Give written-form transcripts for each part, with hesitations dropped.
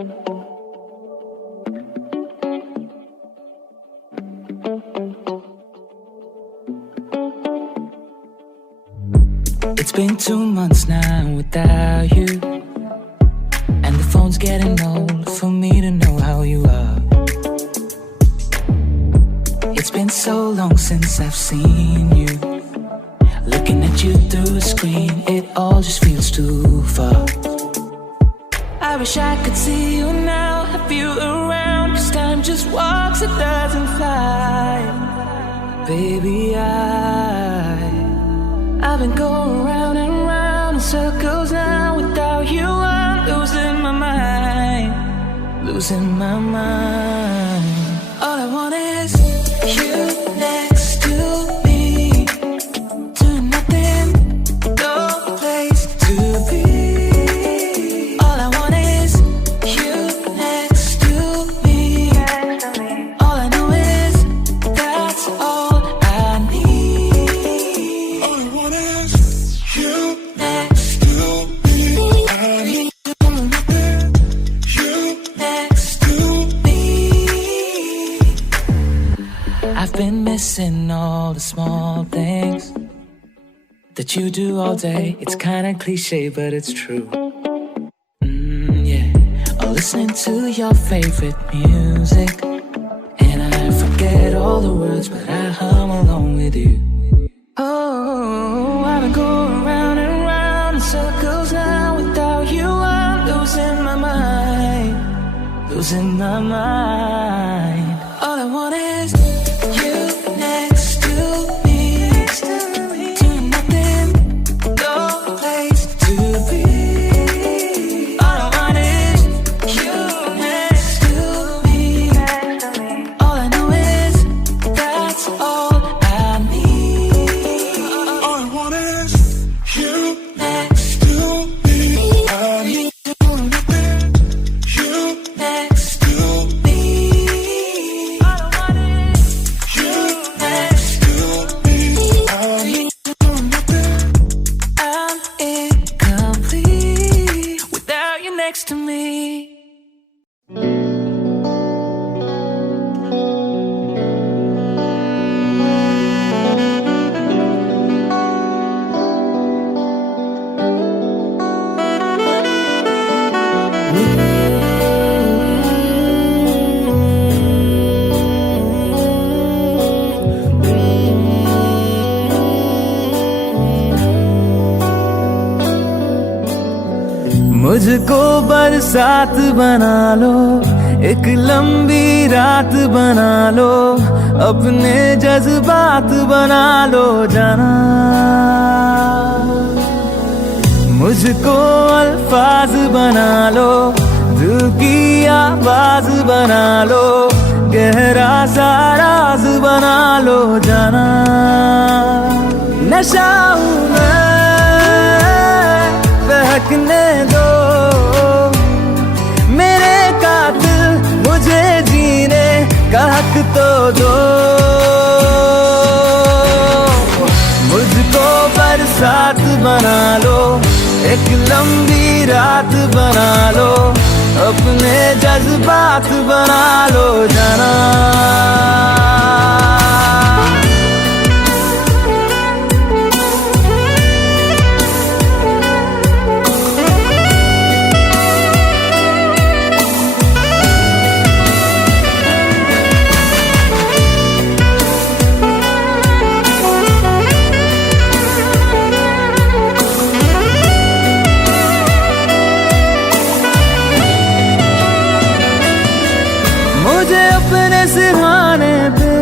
It's been 2 months now without you, and the phone's getting old for me to know how you are. It's been so long since I've seen you. Looking at you through a screen, it all just feels too far. I wish I could see you now, have you around, 'cause time just walks, it doesn't fly. Baby, I've been going round and round in circles now. Without you I'm losing my mind, losing my mind. All I want is you next to me, doing nothing, no place to be. All I want is you next to me. All I know is that's all I need. All I want is you next to me. I need you next to me. I've been missing all the small things that you do all day. It's kinda cliche, but it's true. Yeah. Or listening to your favorite music, and I forget all the words, but I hum along with you. Oh, I've been going round and round in circles now. Without you I'm losing my mind, losing my mind. All I want is you next to me, doing nothing, no place to be. All I want is you next to me. All I know is that's all I need. All I want is you next to me. I need you next to me. All I want is you next to me. I need I'm incomplete without you next to me. मुझको बरसात बना लो, एक लंबी रात बना लो, अपने जज्बात बना लो जाना। मुझको अल्फाज बना लो, दिल की आवाज बना लो, गहरा सा राज बना लो जाना। नशा हूं मैं, बहकने दो मेरे कातिल, मुझे जीने का हक तो दो। मुझको बरसात बना लो, एक लंबी रात बना लो, अपने जज्बात बना लो जाना। मुझे अपने सिरहाने पे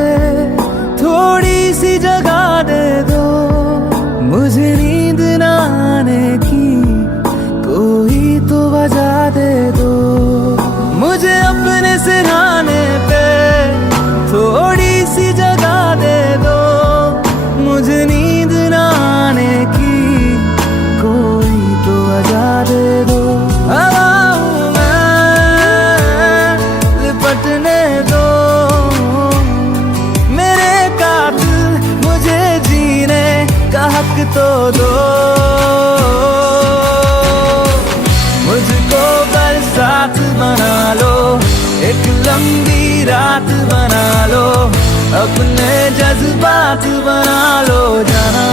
थोड़ी सी जगह दे दो, मुझे नींद न आने की कोई तो वजह दे दो। मुझे अपने सिरहाने पे थोड़ी सी जगह दे दो, मुझे नींद न आने की कोई तो वजह दे दो। हवा हूं मैं, लिपटने दो लंबी रात बना लो, अपने जज्बात बना लो जाना।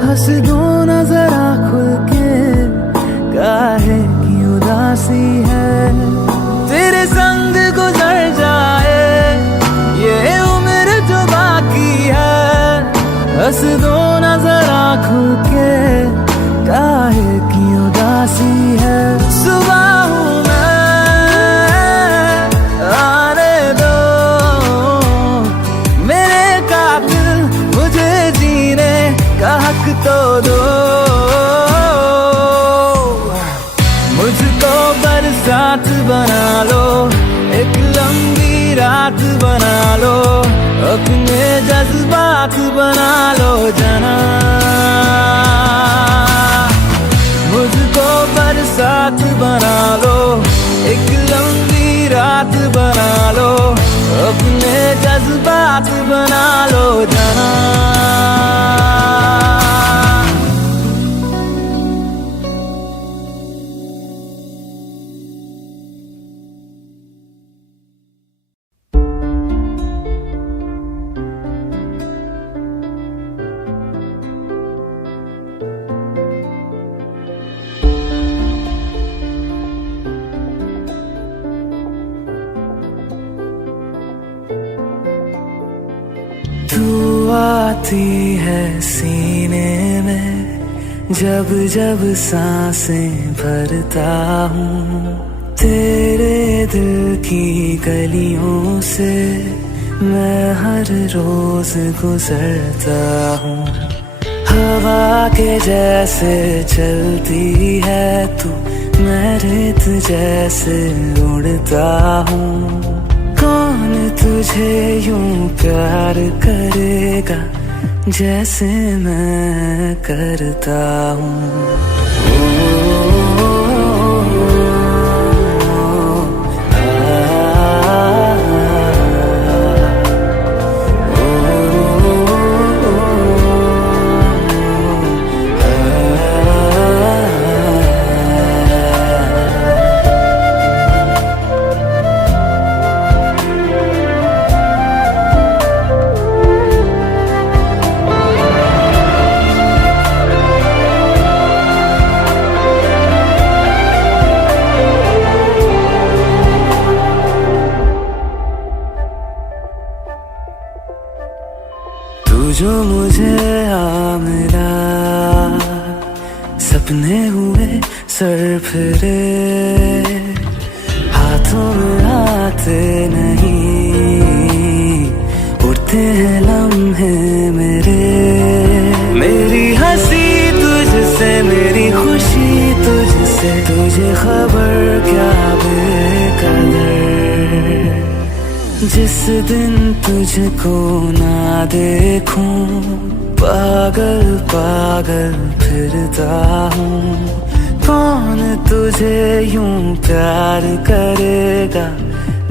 हंस दो ना जरा खुल के, काहे की उदासी है। तेरे संग गुजर जाए ये उम्र जो बाकी है, हंस दो ना जरा खुल के, काहे की उदासी है। सुबह हूँ मैं, आने दो मेरे कातिल, मुझे जीने का हक तो दो। मुझको बरसात बना लो, एक लंबी रात बना लो, अपने जज्बात बना लो जाना। मुझको बरसात बना लो, एक लंबी रात बना लो, अपने जज्बात बना लो जाना। तू आती है सीने में, जब जब सांसें भरता हूँ। तेरे दिल की गलियों से मैं हर रोज गुजरता हूँ। हवा के जैसे चलती है तू, मैं रेत जैसे उड़ता हूँ। कौन तुझे यूं प्यार करेगा जैसे मैं करता हूँ। जो मुझे आ मिला, सपने हुए सर फिरे, हाथों में आते नहीं, उड़ते हैं लम्हे मेरे। मेरी हंसी तुझसे, मेरी खुशी तुझसे, तुझे खबर क्या बेकदर। जिस दिन तुझको ना देखूं, पागल पागल फिरता हूँ। कौन तुझे यूं प्यार करेगा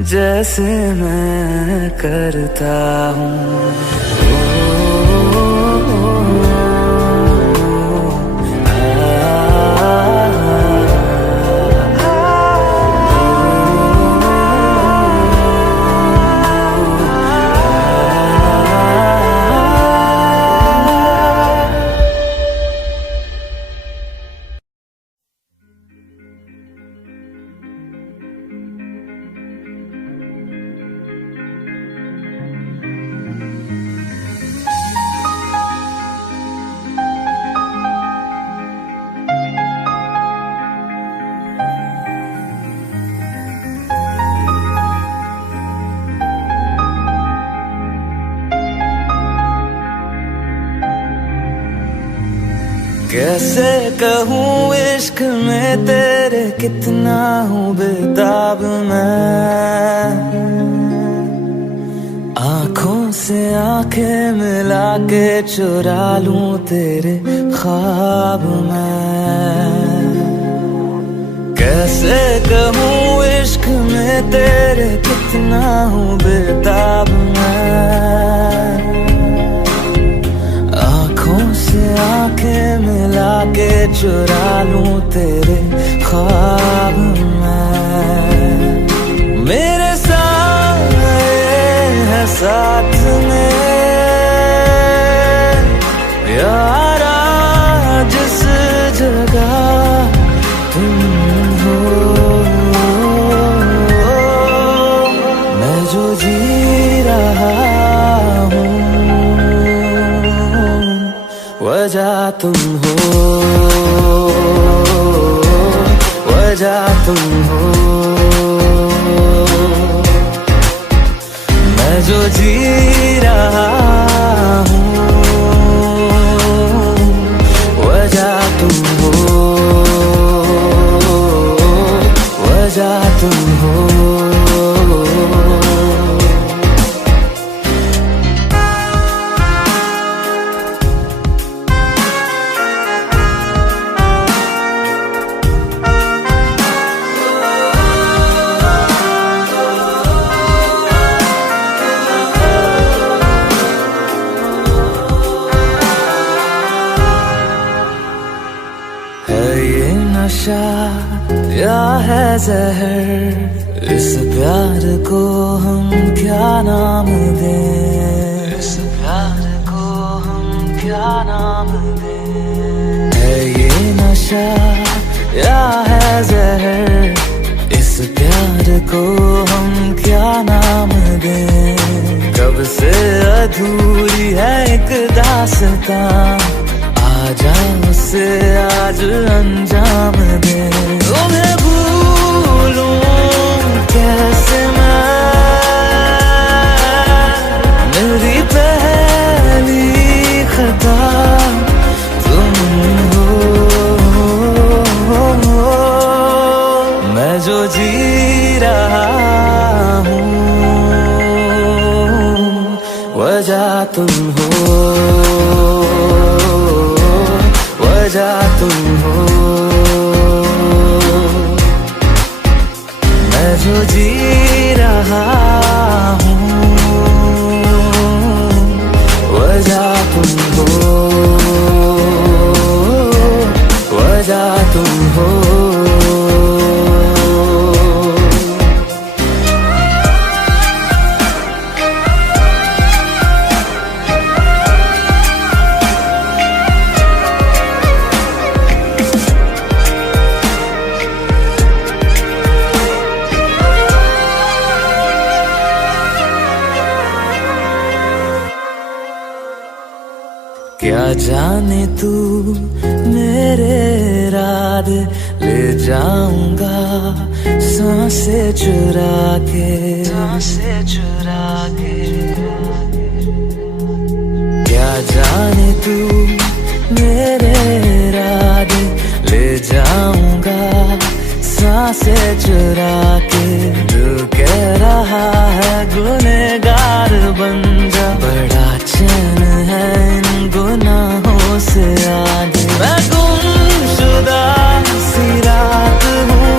जैसे मैं करता हूँ। कैसे कहूँ इश्क में तेरे कितना हूँ बेताब मैं, आंखों से आंखें मिला के चुरा लूं तेरे ख्वाब मैं। कैसे कहूँ इश्क में तेरे कितना हूँ बेताब मैं, आंखों से आंखें मिला के चुरा लूं तेरे ख्वाब मैं। मेरे साए है साथ में यारा जिस जगह तुम हो, मैं जो जी रहा हूँ वजह तुम हो, वजह तुम हो। मैं जो जी रहा हूँ वजह तुम हो, वजह तुम हो। नशा या है जहर, इस प्यार को हम क्या नाम दें, इस प्यार को हम क्या नाम दें। है ये नशा या है जहर, इस प्यार को हम क्या नाम दें। कब से अधूरी है एक दास्तां, आजा मुझसे आज अंजाम दे। तुम्हें भूलूं कैसे मैं, मेरी पहली खता तुम हो। मैं जो जी रहा हूँ वजह तुम हो, वजह तुम हो। मैं जो जी रहा हूँ वजह तुम हो, वजह तुम हो। क्या जाने तू मेरे रात ले जाऊंगा सांसें चुरा के, सांसें चुरा के। क्या जाने तू मेरे रात ले जाऊंगा सांसें चुरा के। दिल कह रहा है गुनहगार बन जा, बड़ा चैन है इन गुनाहों से आगे। मैं गुमशुदा सी रात हूँ,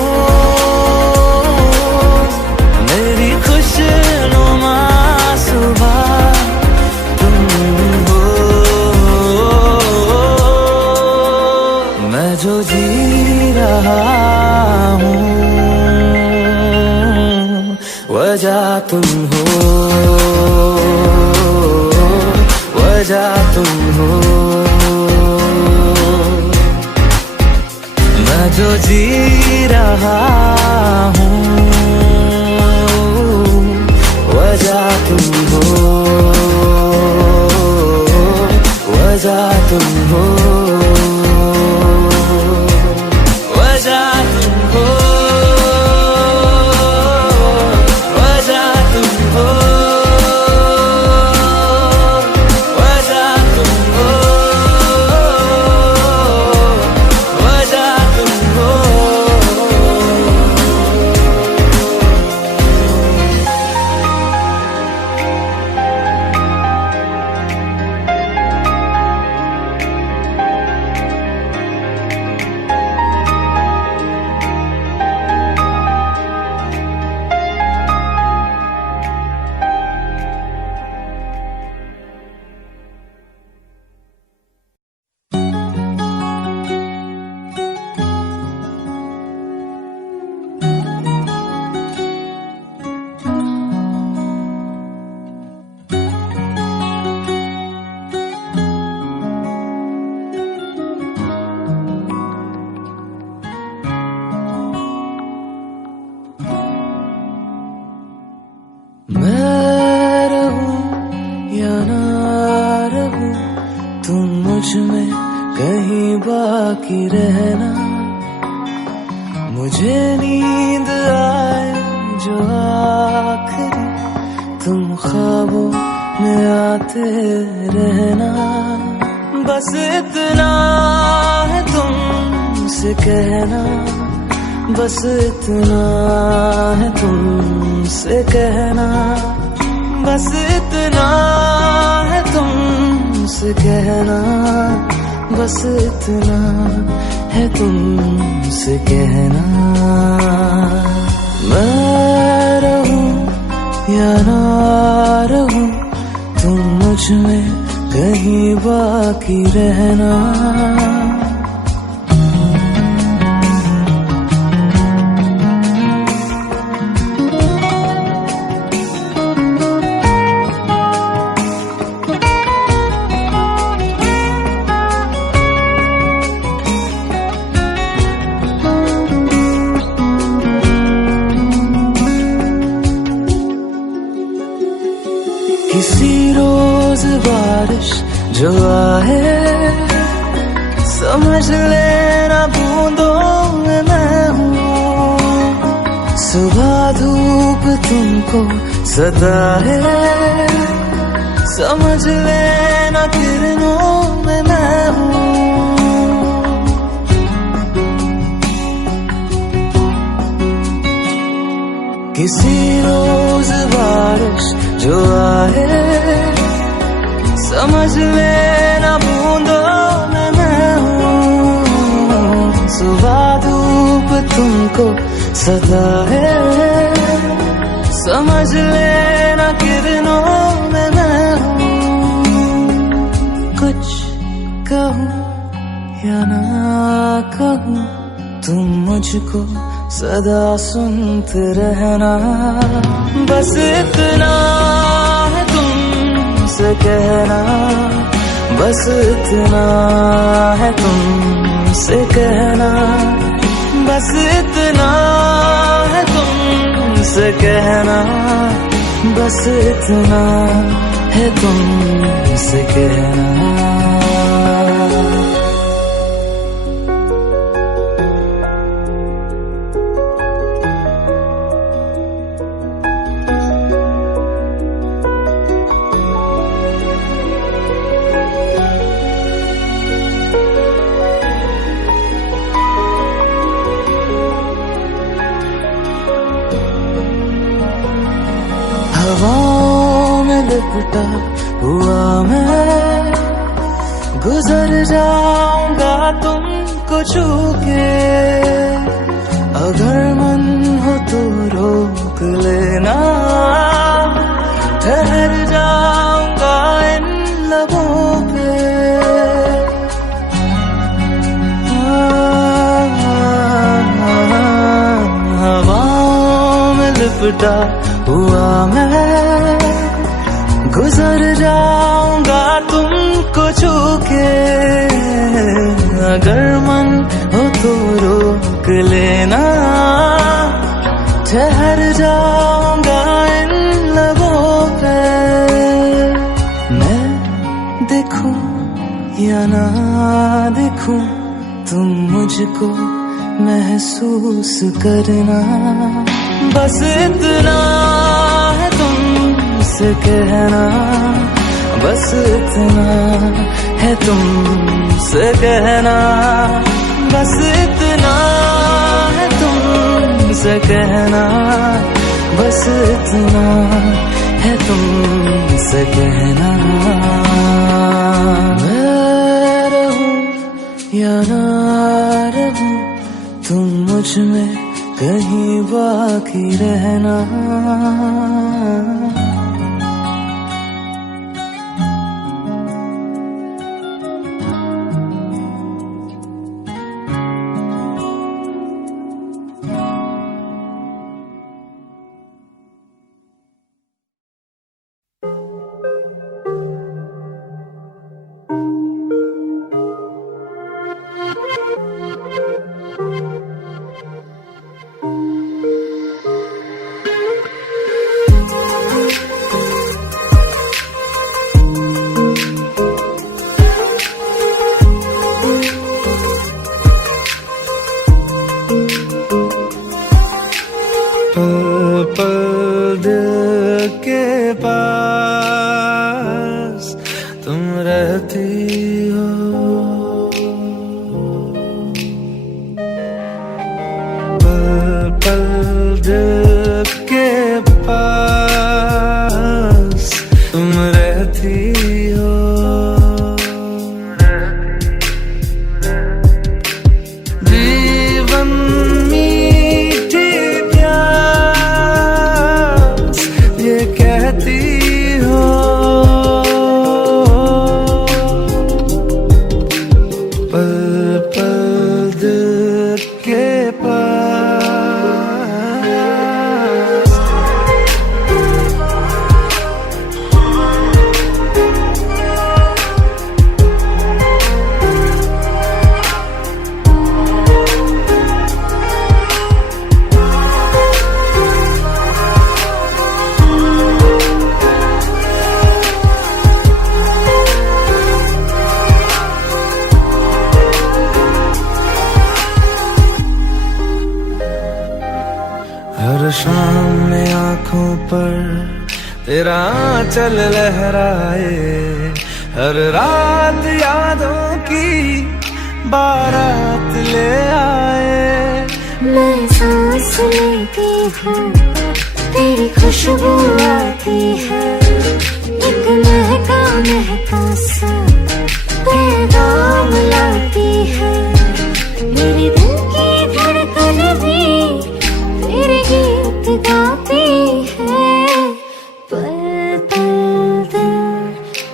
मेरी खुशनुमा सुबह तुम हो। मैं जो जी रहा हूँ वजह तुम हो, वजह तुम हो। मैं जो जी रहा हूँ वजह तुम हो, वजह तुम हो, वजह तुम हो, वजह तुम हो। वजह तुम हो, बाकी रहना, मुझे नींद आए जो आखिरी तुम ख्वाबों में आते रहना। बस इतना है तुमसे कहना, बस इतना है तुमसे कहना, बस इतना है तुमसे कहना, बस इतना है तुमसे कहना। मैं रहूं या ना रहूं, तुम मुझ में कहीं बाकी रहना। किसी रोज बारिश जो आए, समझ लेना बूंदों में मैं हूँ। सुबह धूप तुमको सदा है, समझ लेना किरणों में मैं हूँ। किसी रोज बारिश जो आए, समझ लेना बूंदों में मैं हूँ। सुबह धूप तुमको सदा है, समझ लेना किरणों में मैं हूँ। कुछ कहूँ या ना कहूँ, तुम मुझको सदा सुनते रहना। बस इतना है तुमसे कहना, बस इतना है तुमसे कहना, बस इतना है तुमसे कहना, बस इतना है तुमसे कहना। हवाओं में लिपटा हुआ मैं, गुजर जाऊंगा तुमको छू के। अगर मन हो तो रोक लेना, ठहर जाऊंगा इन लबों पे। हवाओं में लिपटा हुआ मैं, गुजर जाऊंगा तुमको छू के। अगर मन हो तो रोक लेना, ठहर जाऊंगा इन लबों पे। मैं देखूं या ना देखूं, तुम मुझको महसूस करना। बस इतना है तुमसे कहना, बस इतना है तुमसे कहना, बस इतना है तुमसे कहना, बस इतना है तुमसे कहना। मैं रहूं या ना रहूं, तुम मुझ में कहीं बाकी रहना। पल दिल के पास तुम रहती हो। पल पल दिल के पास तुम रहती हो। जीवन मीठी प्यास ये कहती हो। पल पल दिल के पास। हर शाम में आंखों पर तेरा आंचल लहराए, हर रात यादों की बारात ले आए। मैं सांस लेती हूँ तेरी खुशबू आती है, एक महका महका सा पैगाम लाती है। मेरे दिल की धड़कन भी तेरे गीत गाती है। पल पल दिल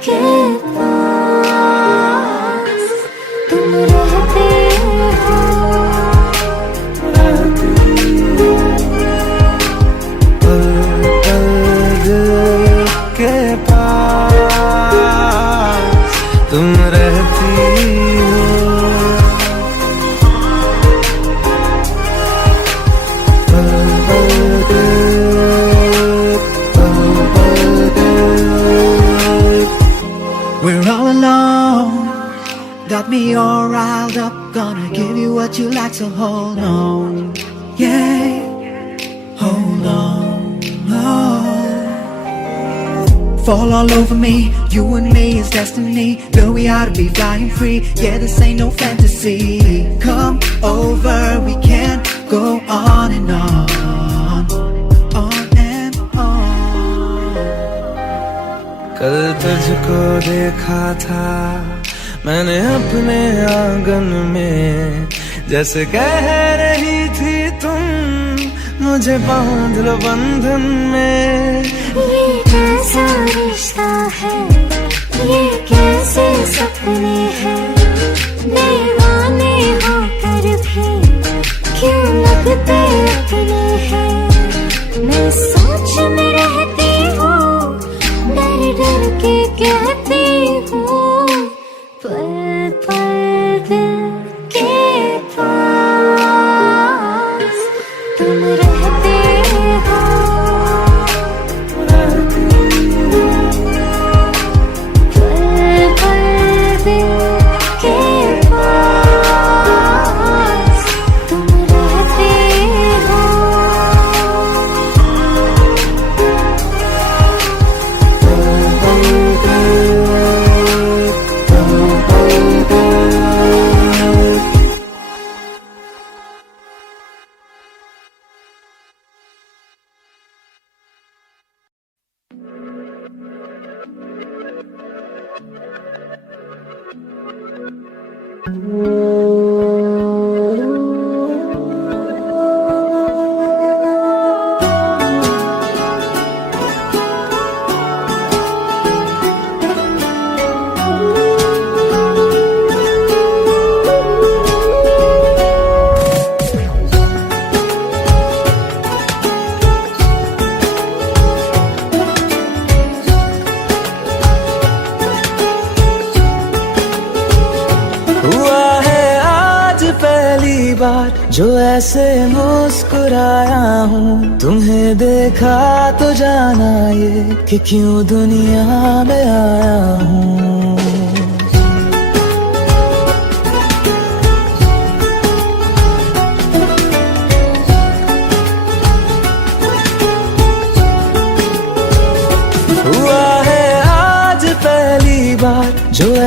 के पास तुम रहते हो। पल पल दिल के पास तुम रहती हो। पल पल दिल। We're all alone, got me all riled up. Gonna give you what you like, so hold on. Yeah, hold on. Oh. Fall all over me, you and me is destiny. Girl, we ought to be flying free. Yeah, this ain't no fantasy. Come over, we can go on and on. On and on. कल तुझको देखा था मैंने अपने आंगन में, जैसे कह रही थी तुम मुझे बांध लो बंधन में। ये कैसा रिश्ता है, ये कैसे सपने हैं, दीवाने होकर भी क्यों लगते अपने हैं। मैं सोच में रहती हूँ, डर डर के कहती हूँ। पल पल दिल के पास तुम रहते हो। पल पल दिल के पास तुम रहते हो। जो ऐसे मुस्कुराया हूँ, तुम्हें देखा तो जाना ये कि क्यों दुनिया में आया हूँ।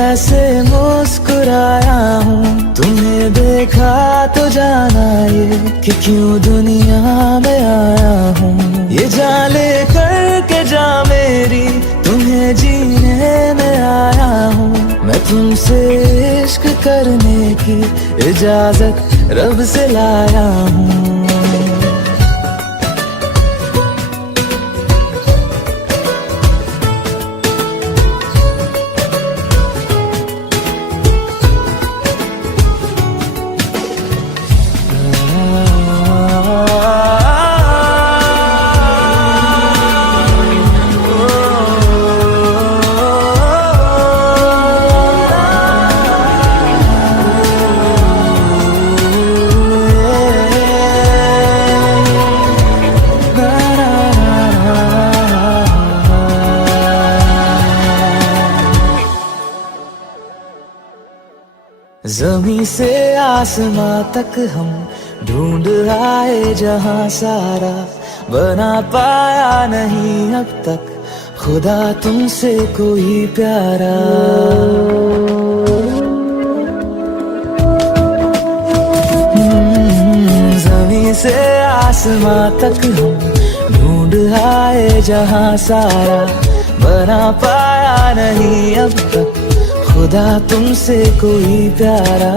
कैसे मुस्कुराया हूँ, तुम्हें देखा तो जाना ये कि क्यों दुनिया में आया हूँ। ये जान ले करके जा मेरी, तुम्हें जीने में आया हूँ। मैं तुमसे इश्क करने की इजाजत रब से लाया हूँ। ज़मीं से आसमां तक हम ढूंढ आए जहां सारा, बना पाया नहीं अब तक खुदा तुमसे कोई प्यारा। ज़मीं से आसमां तक हम ढूंढ आए जहां सारा, बना पाया नहीं अब तक खुदा तुमसे कोई प्यारा।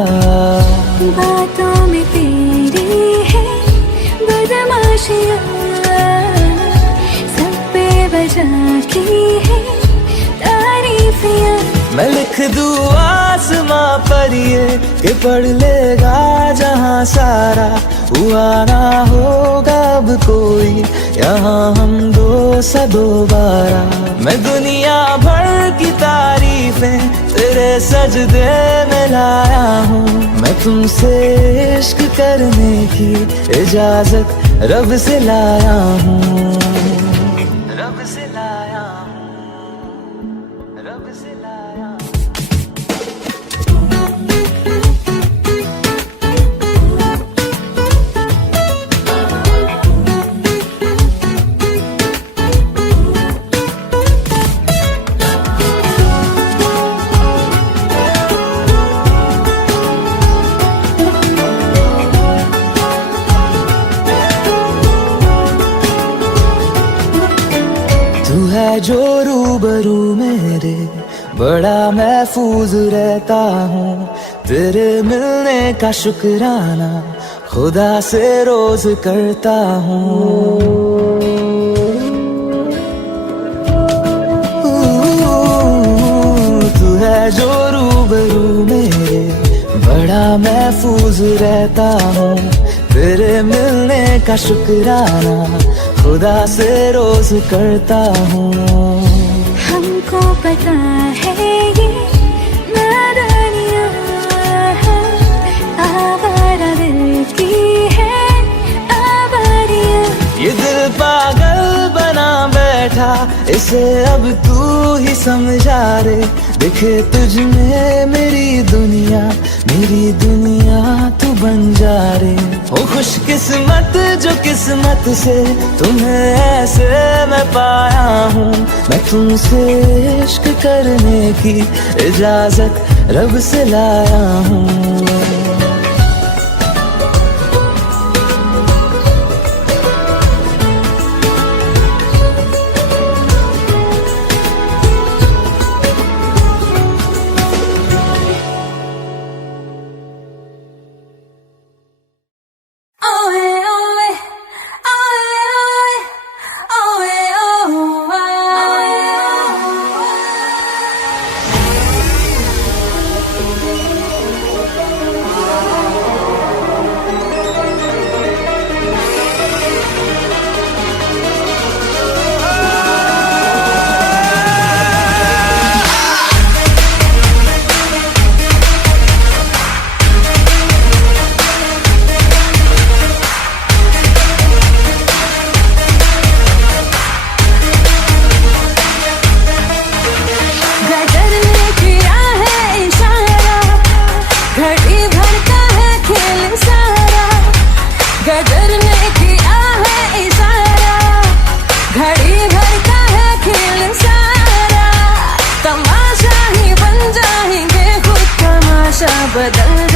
बातों में तेरी है बदमाशियाँ, सब पे बजा की है तारीफियाँ। मैं लिख दूँ आसमां पर ये कि पढ़ लेगा जहां सारा, हुआ ना होगा अब कोई यहाँ हम दो सा दोबारा। मैं दुनिया भर की तारीफें तेरे सजदे में लाया हूँ। मैं तुमसे इश्क करने की इजाजत रब से लाया हूँ। रब से लाया हूँ, रब से लाया हूँ। तू है जो रूबरू मेरे, बड़ा महफूज रहता हूँ। तेरे मिलने का शुक्राना खुदा से रोज करता हूँ। तू है जो रूबरू मेरे, बड़ा महफूज रहता हूँ। तेरे मिलने का शुक्राना खुदा से रोज करता हूँ। हमको पता है ये नादानियाँ हैं, आवारा दिल की है आवारियाँ। ये दिल पागल बना बैठा, इसे अब तू ही समझा रे। दिखे तुझ में मेरी दुनिया तू बन जा रे। ओ खुशकिस्मत जो किस्मत से तुम्हें ऐसे मैं पाया हूँ। मैं तुमसे इश्क करने की इजाजत रब से लाया हूँ।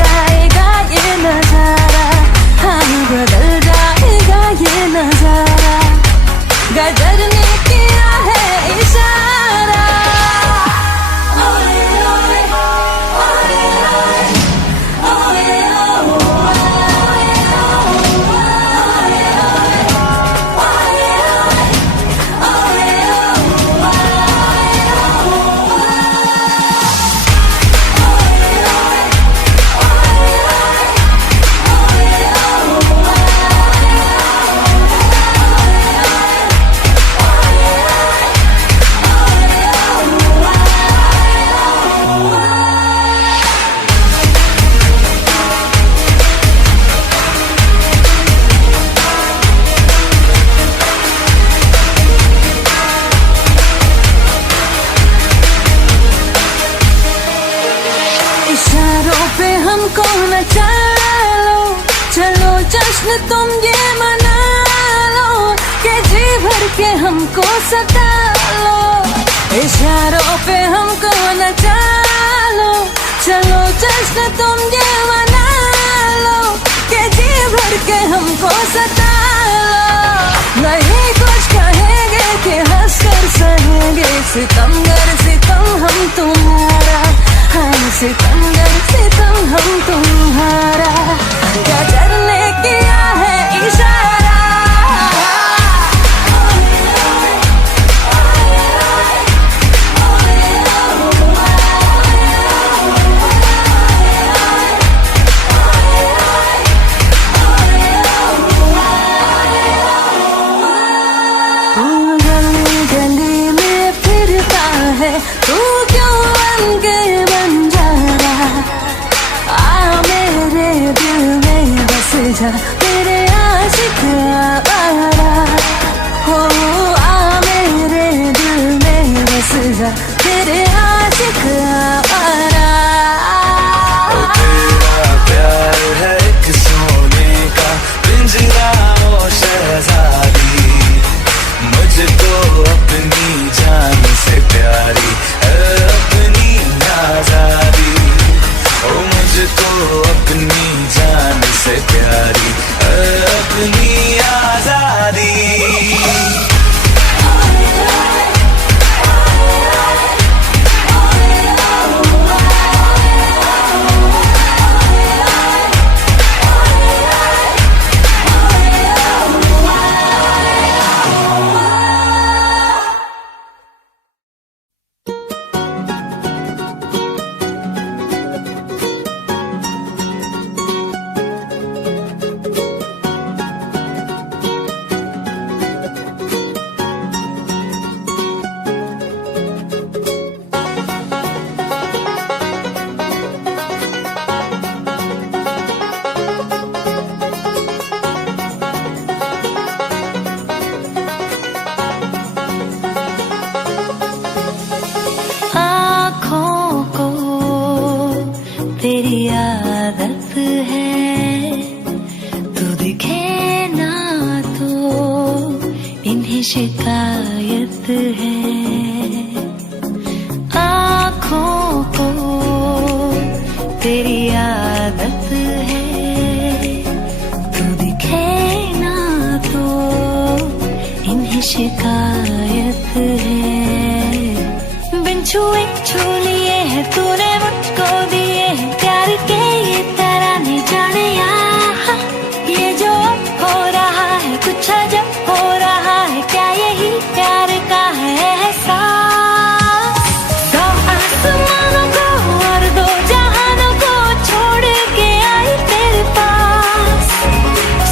जाएगा ये नजारा, हाँ बदल जाएगा ये नजारा, गदर ने किया है इशारा। ओए ओए ओए ओए इशारों पे हमको नचा लो, चलो जश्न तुम ये मना लो, कि जी भर के हमको सता लो। इशारों पे हमको नचा लो, चलो जश्न तुम ये मना लो, कि जी भर के हमको सता लो। नहीं कुछ कहेंगे कि हंस कर सहेंगे, सितमगर सितम हम तुम्हारा, हम सितमगर सितम हम तुम्हारा, गदर ने किया है इशारा। गली गली में फिरता है तू, क्यों बन के बन जा रहा, आ मेरे दिल में बस जा, तेरे आशिक आवारा हो, आ मेरे दिल में बस जा, तेरे आशिक आवारा। तेरा प्यार है एक सोने का पिंजरा ओ शहजादी, मुझको अपनी जान से प्यारी है अपनी आजादी, ओ मुझको अपनी जान से प्यारी है अपनी आजादी। तेरी आदत है, तू दिखे ना तो इन्हें शिकायत है। आँखों को तेरी आदत है, तू दिखे ना तो इन्हें शिकायत है। बिन छुए छू लिए है तूने मुझको दिए हैं प्यार के ये तराने, जाने यहाँ ये जो हो रहा है कुछ अजब हो रहा है, क्या यही प्यार का है एहसास। दो आसमानों को और दो जहानों को छोड़ के आई तेरे पास,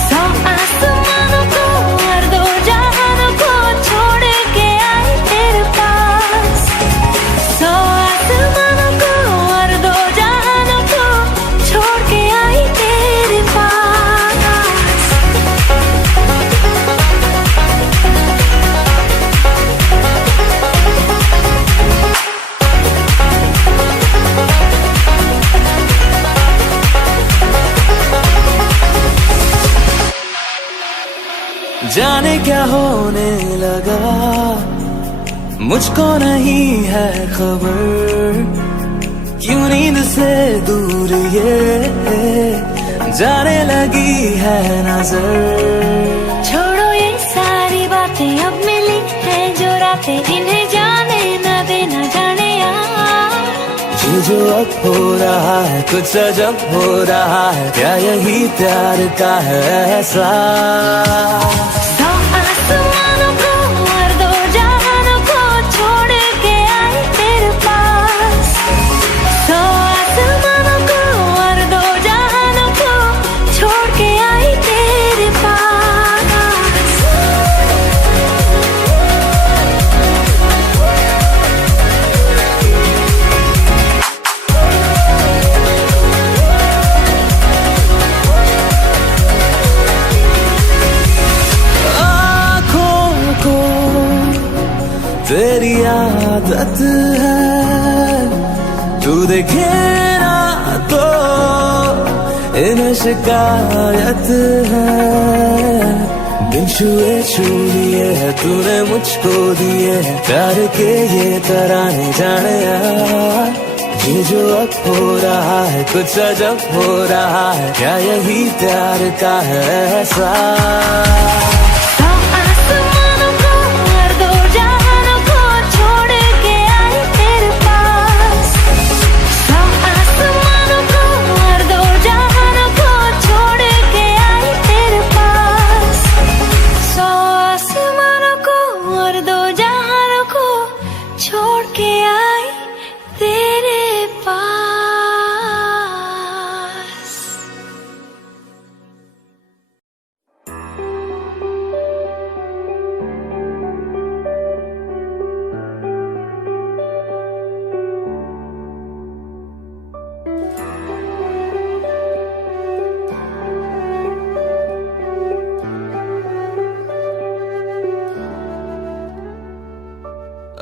सौ आसमानों को और दो जहानों को छोड़ के आई तेरे पास, सौ आसमानों को और दो जहानों को छोड़ के आई तेरे पास। जाने क्या होने लगा, मुझको नहीं है खबर, क्यों नींद से दूर ये जाने लगी है नजर। छोड़ो ये सारी बातें, अब मिली है जो रातें, इन्हें जाने न देना जाने यार। ये जो अब हो रहा है कुछ अजब हो रहा है, क्या यही प्यार का है एहसास। सौ आसमानों को और दो जहानों को छोड़ के आई तेरे पास। सौ आसमानों को और दो जहानों को छोड़ के आई तेरे पास। तेरी आदत है तू देखे ना तो इन्हें शिकायत है। बिन छुए छू लिए है तूने मुझको दिए है प्यार के ये तराने जाने यार। ये जो अब हो रहा है कुछ अजब हो रहा है, क्या यही प्यार का है एहसास। छोड़ के आई तेरे पास।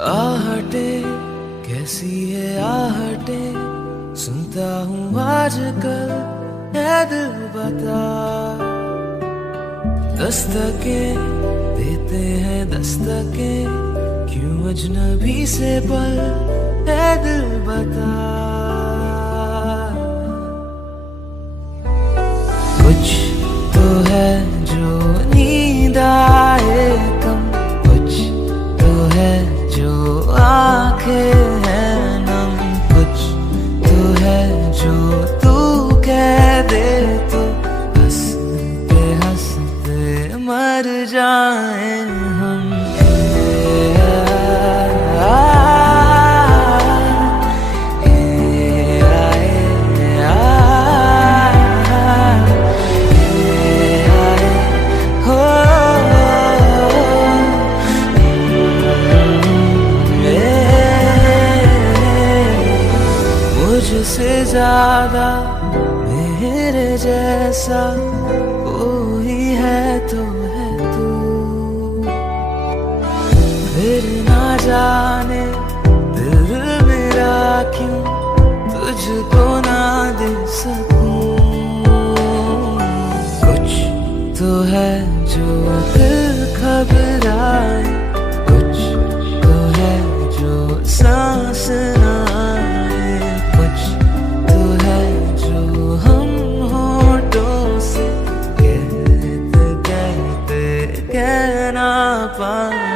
आहटे कैसी है आहटे सुनता हूँ आजकल है दिल बता। दस्तके देते हैं दस्तके क्यों अजनबी से पल है दिल बता। कुछ तो है जो नींद आए कम, कुछ तो है जो आंखें हैं नम, कुछ तो है जो तू कह दे तो हंसते हंसते मर जाए हम। मुझसे ज्यादा मेरे जैसा कोई है तो है तू। फिर ना जाने दिल मेरा क्यों तुझको ना दे सकूं। कुछ तो है जो दिल घबराए, कुछ तो है जो सांस ना आए, कुछ तो है जो हम होठों से कहते कहते कह ना पाए।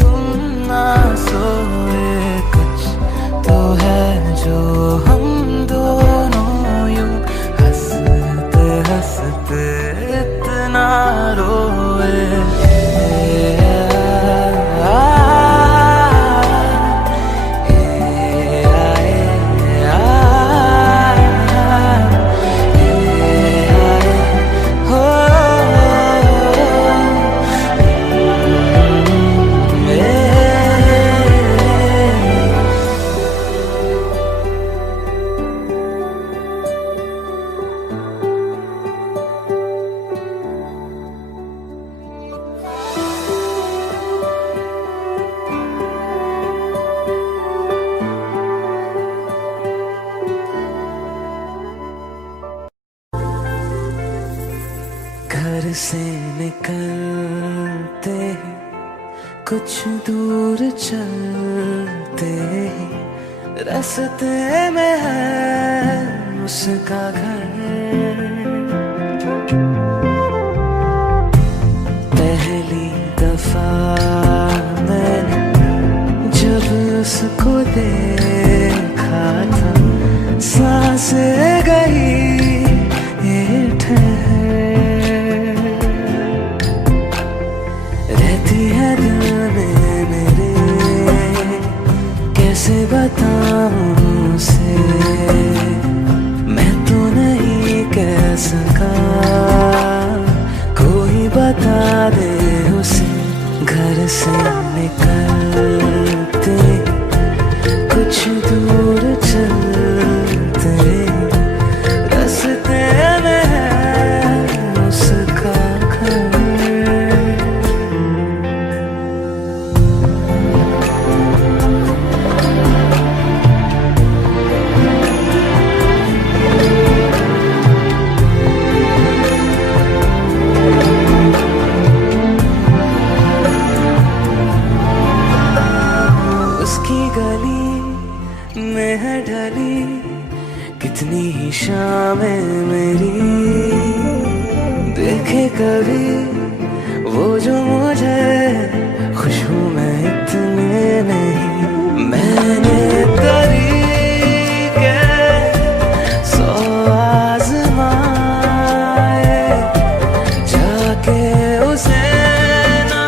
तुम ना सोए, कुछ तो है जो हम दोनों यूं हंसते हंसते इतना रोए। घर से निकलते ही कुछ दूर चलते ही रास्ते में है उसका घर। पहली दफा मैंने जब उसको देखा था, सांसें गई ये ठहर, रहती है दिल में मेरे, कैसे बताऊं उसे, मैं तो नहीं कह सका, कोई बता दे उसे। घर से निकलते कुछ दूर चलते रास्ते में है उसका घर। उसकी गली में है ढली कितनी ही शामें मेरी, देखे कभी वो जो मुझे खुशबू में इतने नहीं। मैंने तरीके 100 आज़माए, जाके उसे ना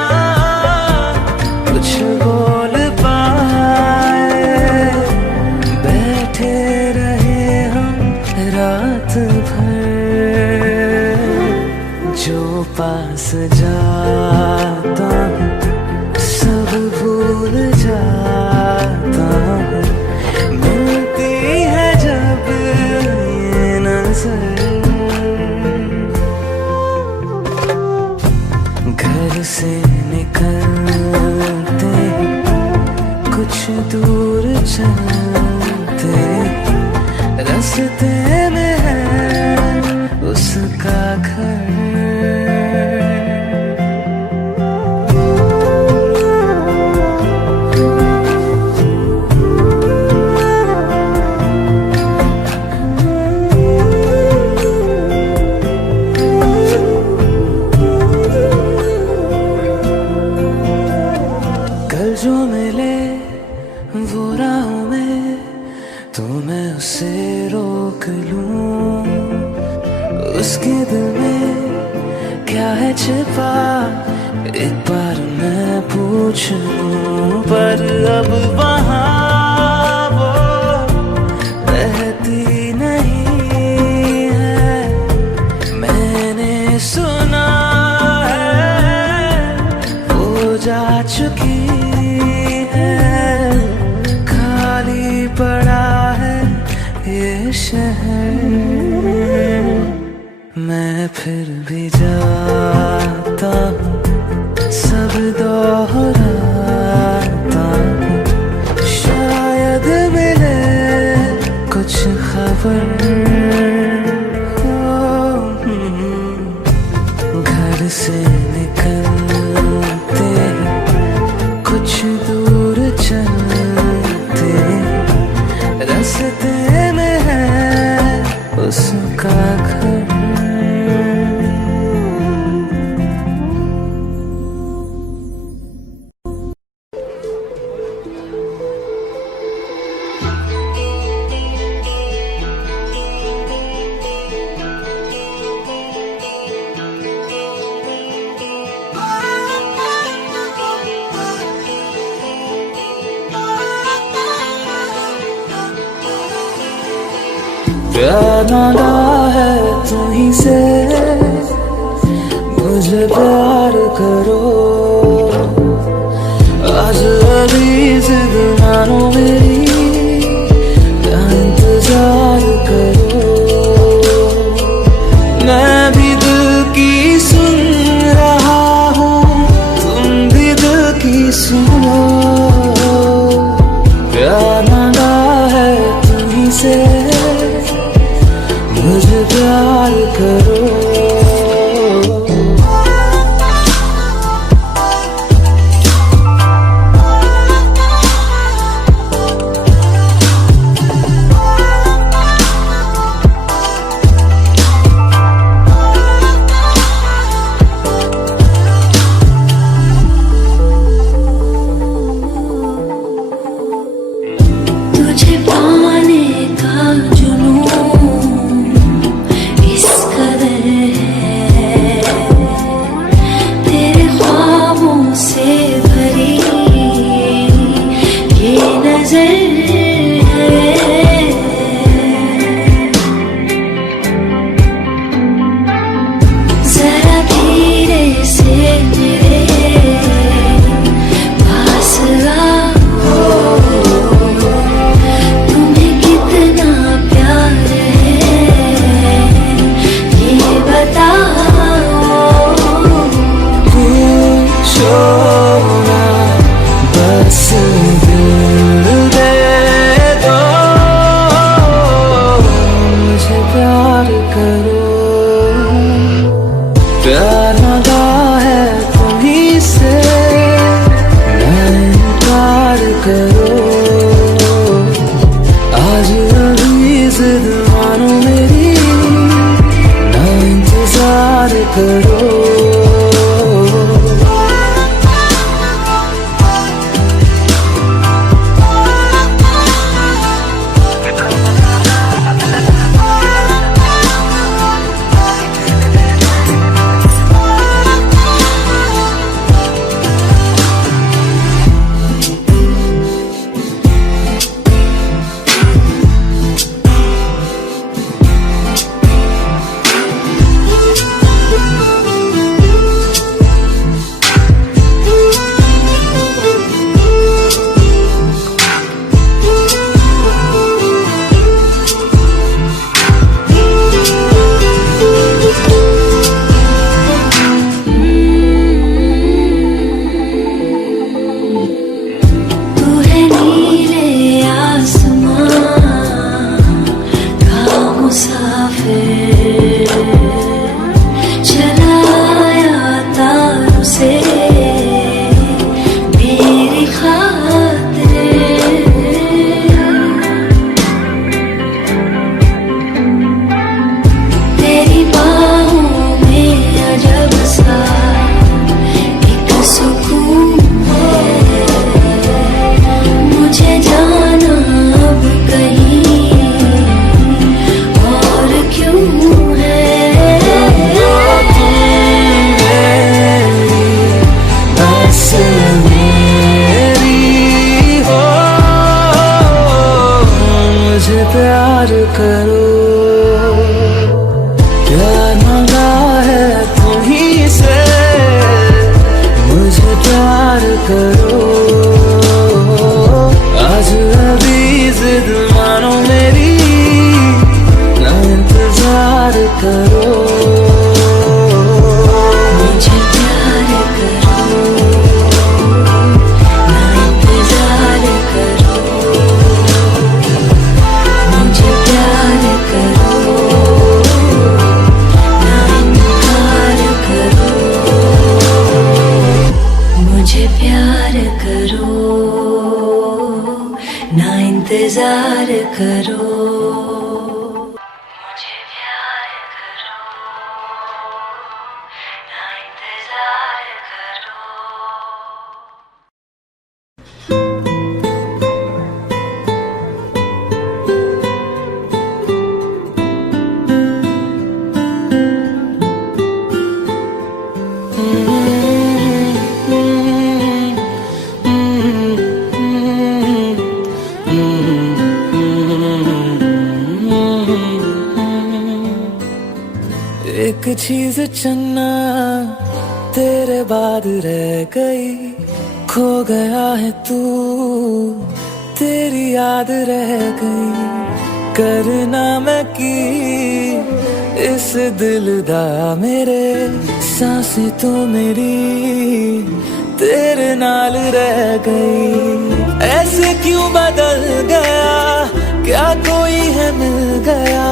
कुछ बोल पाए, बैठे रहे हम रात भर, जो पास जाता हूँ सब भूल जाता हूँ, मिलती है जब ये नजर। घर से निकलते कुछ दूर चलते रास्ते में है उसका घर। कल जो मिले वो राहों में तो मैं उसे रोक लूं, उसके दिल में क्या है छिपा एक बार मैं पूछ लूं। पर अब वहाँ वो रहती नहीं है, मैंने सुना है वो जा चुकी है, खाली पड़ा है ये शहर। मैं फिर भी जाता हूँ, सब दोहराता हूँ, शायद मिले कुछ खबर। घर से निकलते कुछ दूर चलते रास्ते में है उसका घर। प्यार मांगा है तुम्हीं से, मुझे प्यार करो। आज अभी जिद मानो मेरी, या इंतजार करो। मैं भी दिल की सुन रहा हूँ, तुम भी दिल की सुनो। प्यार मांगा है तुम्हीं से, मुझे प्यार करो। तुझे पाने का जुनून इस कदर है, तेरे ख्वाबों से भरी ये नजर है। जरा धीरे से मेरे पास आओ, तुम्हें कितना प्यार है ये बताओ। पूछो ना, बस दिल दे दो, मुझे प्यार करो। प्यार मांगा है तुम्हीं से, ना इनकार करो। आज अभी जिद मानो मेरी, ना इंतजार करो। तू है नीले आसमां का मुसाफिर, चला आया तारों से मेरी खातिर। तेरी बाहों में अजब सा एक सुकून है, मुझे जाना अब कहीं और क्यों है। बस मेरी हो, मुझे प्यार करो। प्यार मांगा है तुम्हीं से, मुझे प्यार करो। आज अभी जिद मानो मेरी, ना इंतजार करो। मुझे प्यार करो, ना इंतजार करो। मुझे प्यार करो, ना इनकार करो। मुझे प्यार करो, ना इंतजार करो। मुझे प्यार करो, ना इंतजार करो। चीज चन्ना तेरे बाद रह गई, खो गया है तू तेरी याद रह गई। करना मैं की इस दिल दा मेरे, सांसें तो मेरी तेरे नाल रह गई। ऐसे क्यों बदल गया, क्या कोई है मिल गया,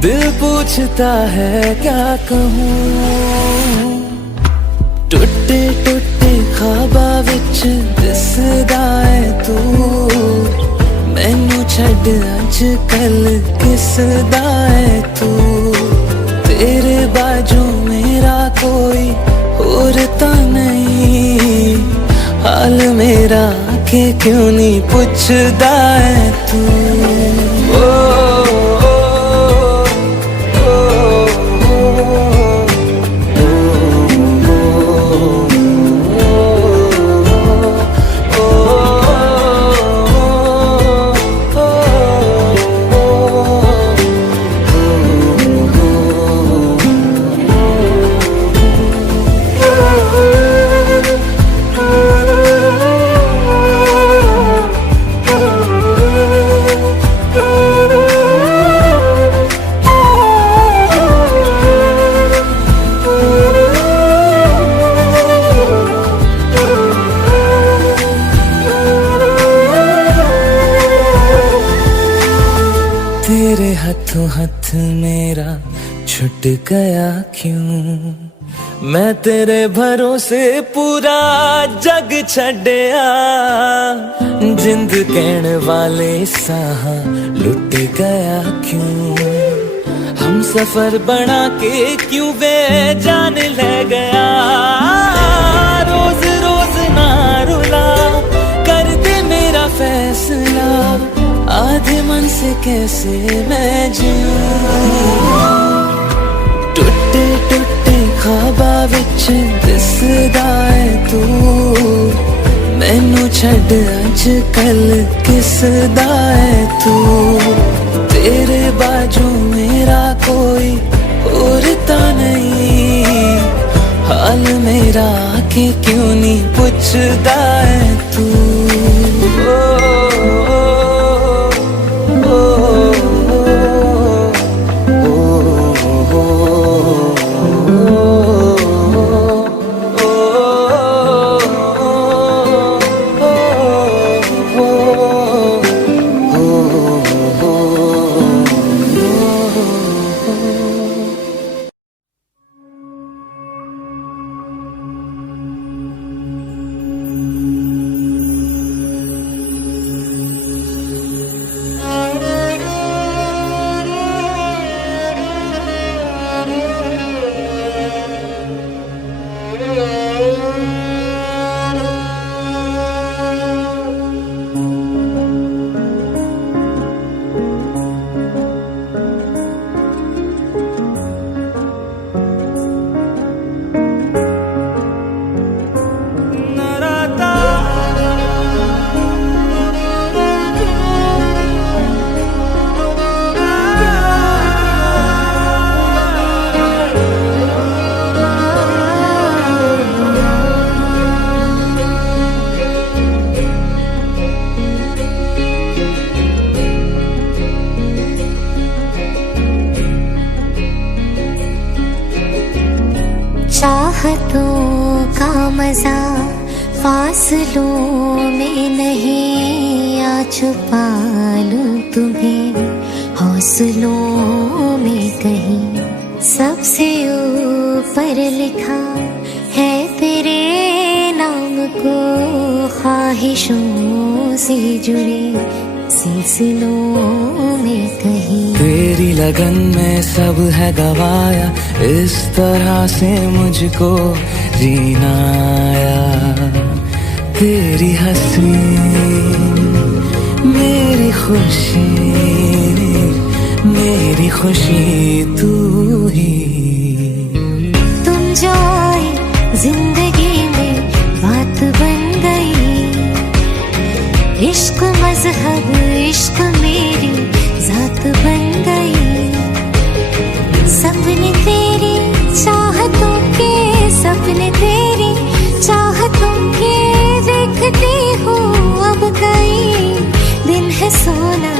दिल पूछता है क्या कहूँ। टुटे टुटे ख्वाबा विच दिसदा है तू, मैनू छड्ड अज कल किसदा है तू। तेरे बाजू मेरा कोई और तो नहीं, हाल मेरा के क्यों नहीं पूछदा है तू। तेरे हाथों हाथ मेरा छुट गया क्यों, मैं तेरे भरोसे पूरा जग छड़िया। जिंद कहण वाले साह लुट गया क्यों, हम सफर बना के क्यों बेजान ले गया। रोज रोज ना रुला, कर दे मेरा फैसला, आधे मन से कैसे मैं जीऊं। टुटे टुटे ख्वाबा विच दिसदा है तू, मैनू छड्ड अज कल किसदा है तू। तेरे बाजू मेरा कोई और तो नहीं, हाल मेरा के क्यों नहीं पूछदा है तू। चाहतों का मजा फासलों में नहीं, आ छुपा लूं तुम्हें हौसलों में कहीं। सबसे ऊपर लिखा है तेरे नाम को, ख्वाहिशों से जुड़े सिलसिलों में कहीं। तेरी लगन में सब है गवाया, इस तरह से मुझको जीना आया। तेरी हंसी मेरी खुशी, मेरी खुशी तू ही। तुम जो आए जिंदगी में बात बन गई, इश्क मजहब इश्क मेरी जात बन गई। सपने तेरी है सोना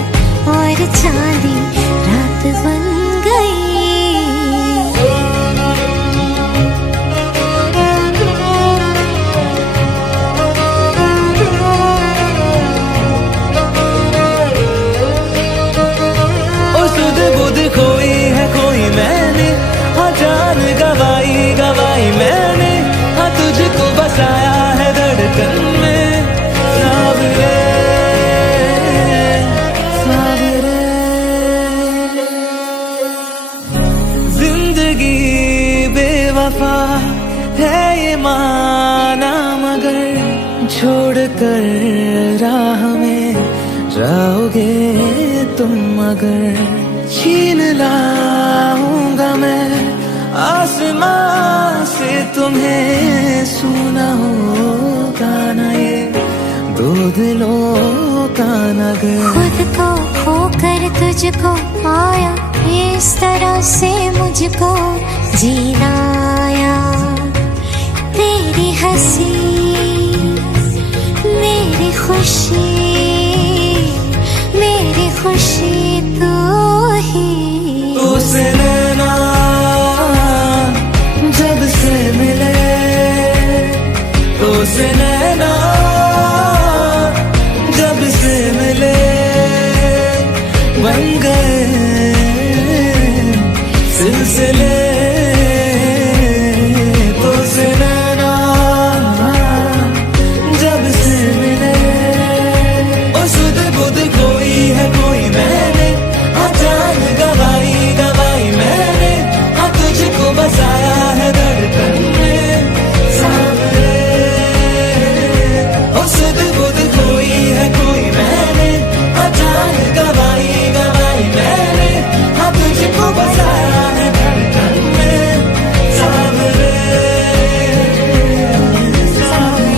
और चांदी रात बन गई। खोई है कोई मैंने, हाँ जान गवाई गवाई मैंने, हाँ तुझको बसाया है धड़कन में। सावरे सावरे जिंदगी बेवफा है ये माना, मगर छोड़ कर राह में जाओगे तुम अगर। छीन लाऊंगा मैं आसमां से तुम्हें, सुना होगा ना ये दो दिलों का नगर। खुद को खोकर तुझको पाया, इस तरह से मुझको जीना आया। तेरी हंसी मेरी खुशी, मेरी खुशी तू ही। तुझसे नैना जब से मिले, तुझसे नैना जब से मिले, बन गए सिलसिले। तुझसे नैना जब से मिले, ओ सुध बुध कोई है कोई मैंने, हाँ जान गवाई गवाई मैंने, हाँ तुझको बसाया है धड़कन में। सावरे ओ सुध बुध कोई है कोई मैंने, हाँ जान गवाई गवाई मैंने, हाँ तुझको बसाया है धड़कन में। सावरे सावरे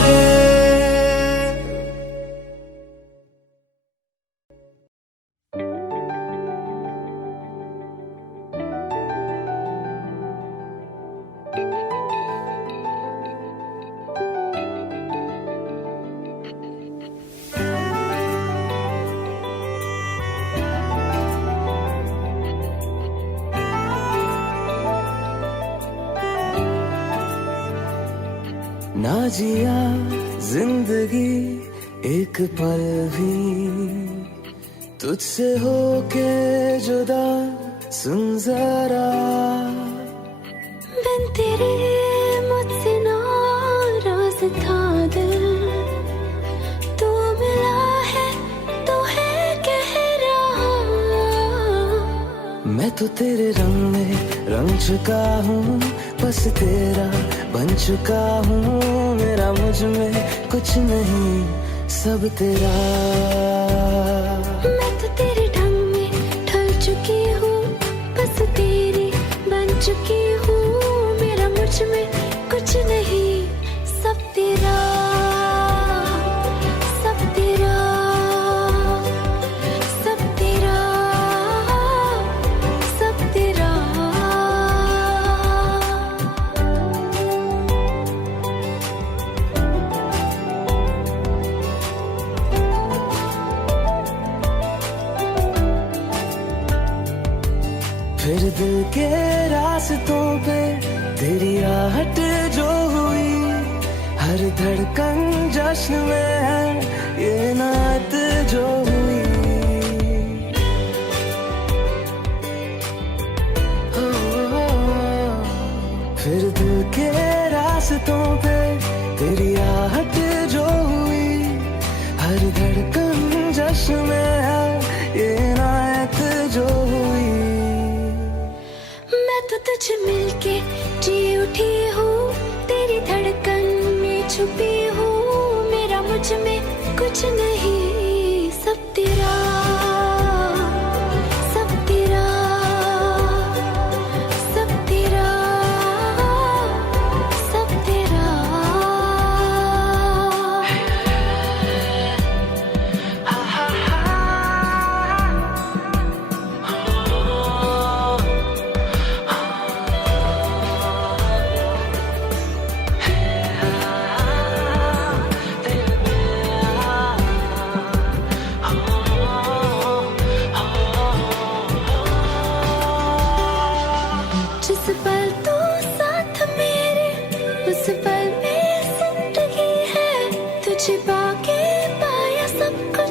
ना जिया जिंदगी एक पल भी, तुझसे होके जुदा सुन जरा। बिन तेरे मुझसे नाराज था दिल, तू मिला है तो है कह रहा। मैं तो तेरे रंग में रंग चुका हूँ, बस तेरा बन चुका हूँ। मेरा मुझ में कुछ नहीं, सब तेरा। मैं तो तेरे ढंग में ढल चुकी हूँ, बस तेरी बन चुकी हूँ। मेरा मुझ में कुछ नहीं, सब तेरा, सब तेरा, सब तेरा, सब तेरा। फिर दिल के रास्तों पे तेरी आहट जो हुई, हर धड़कन जश्न में है ये नात जो हुई। फिर दिल के रास्तों पे तेरी आहट जो हुई, हर धड़कन जश्न में है ये नात जो हुई। मैं तो तुझे मिलके जी उठी हूँ, तेरी धड़कन में छुपी हूँ। मेरा मुझ में कुछ नहीं, सब तेरा, सब तेरा, सब तेरा, सब तेरा।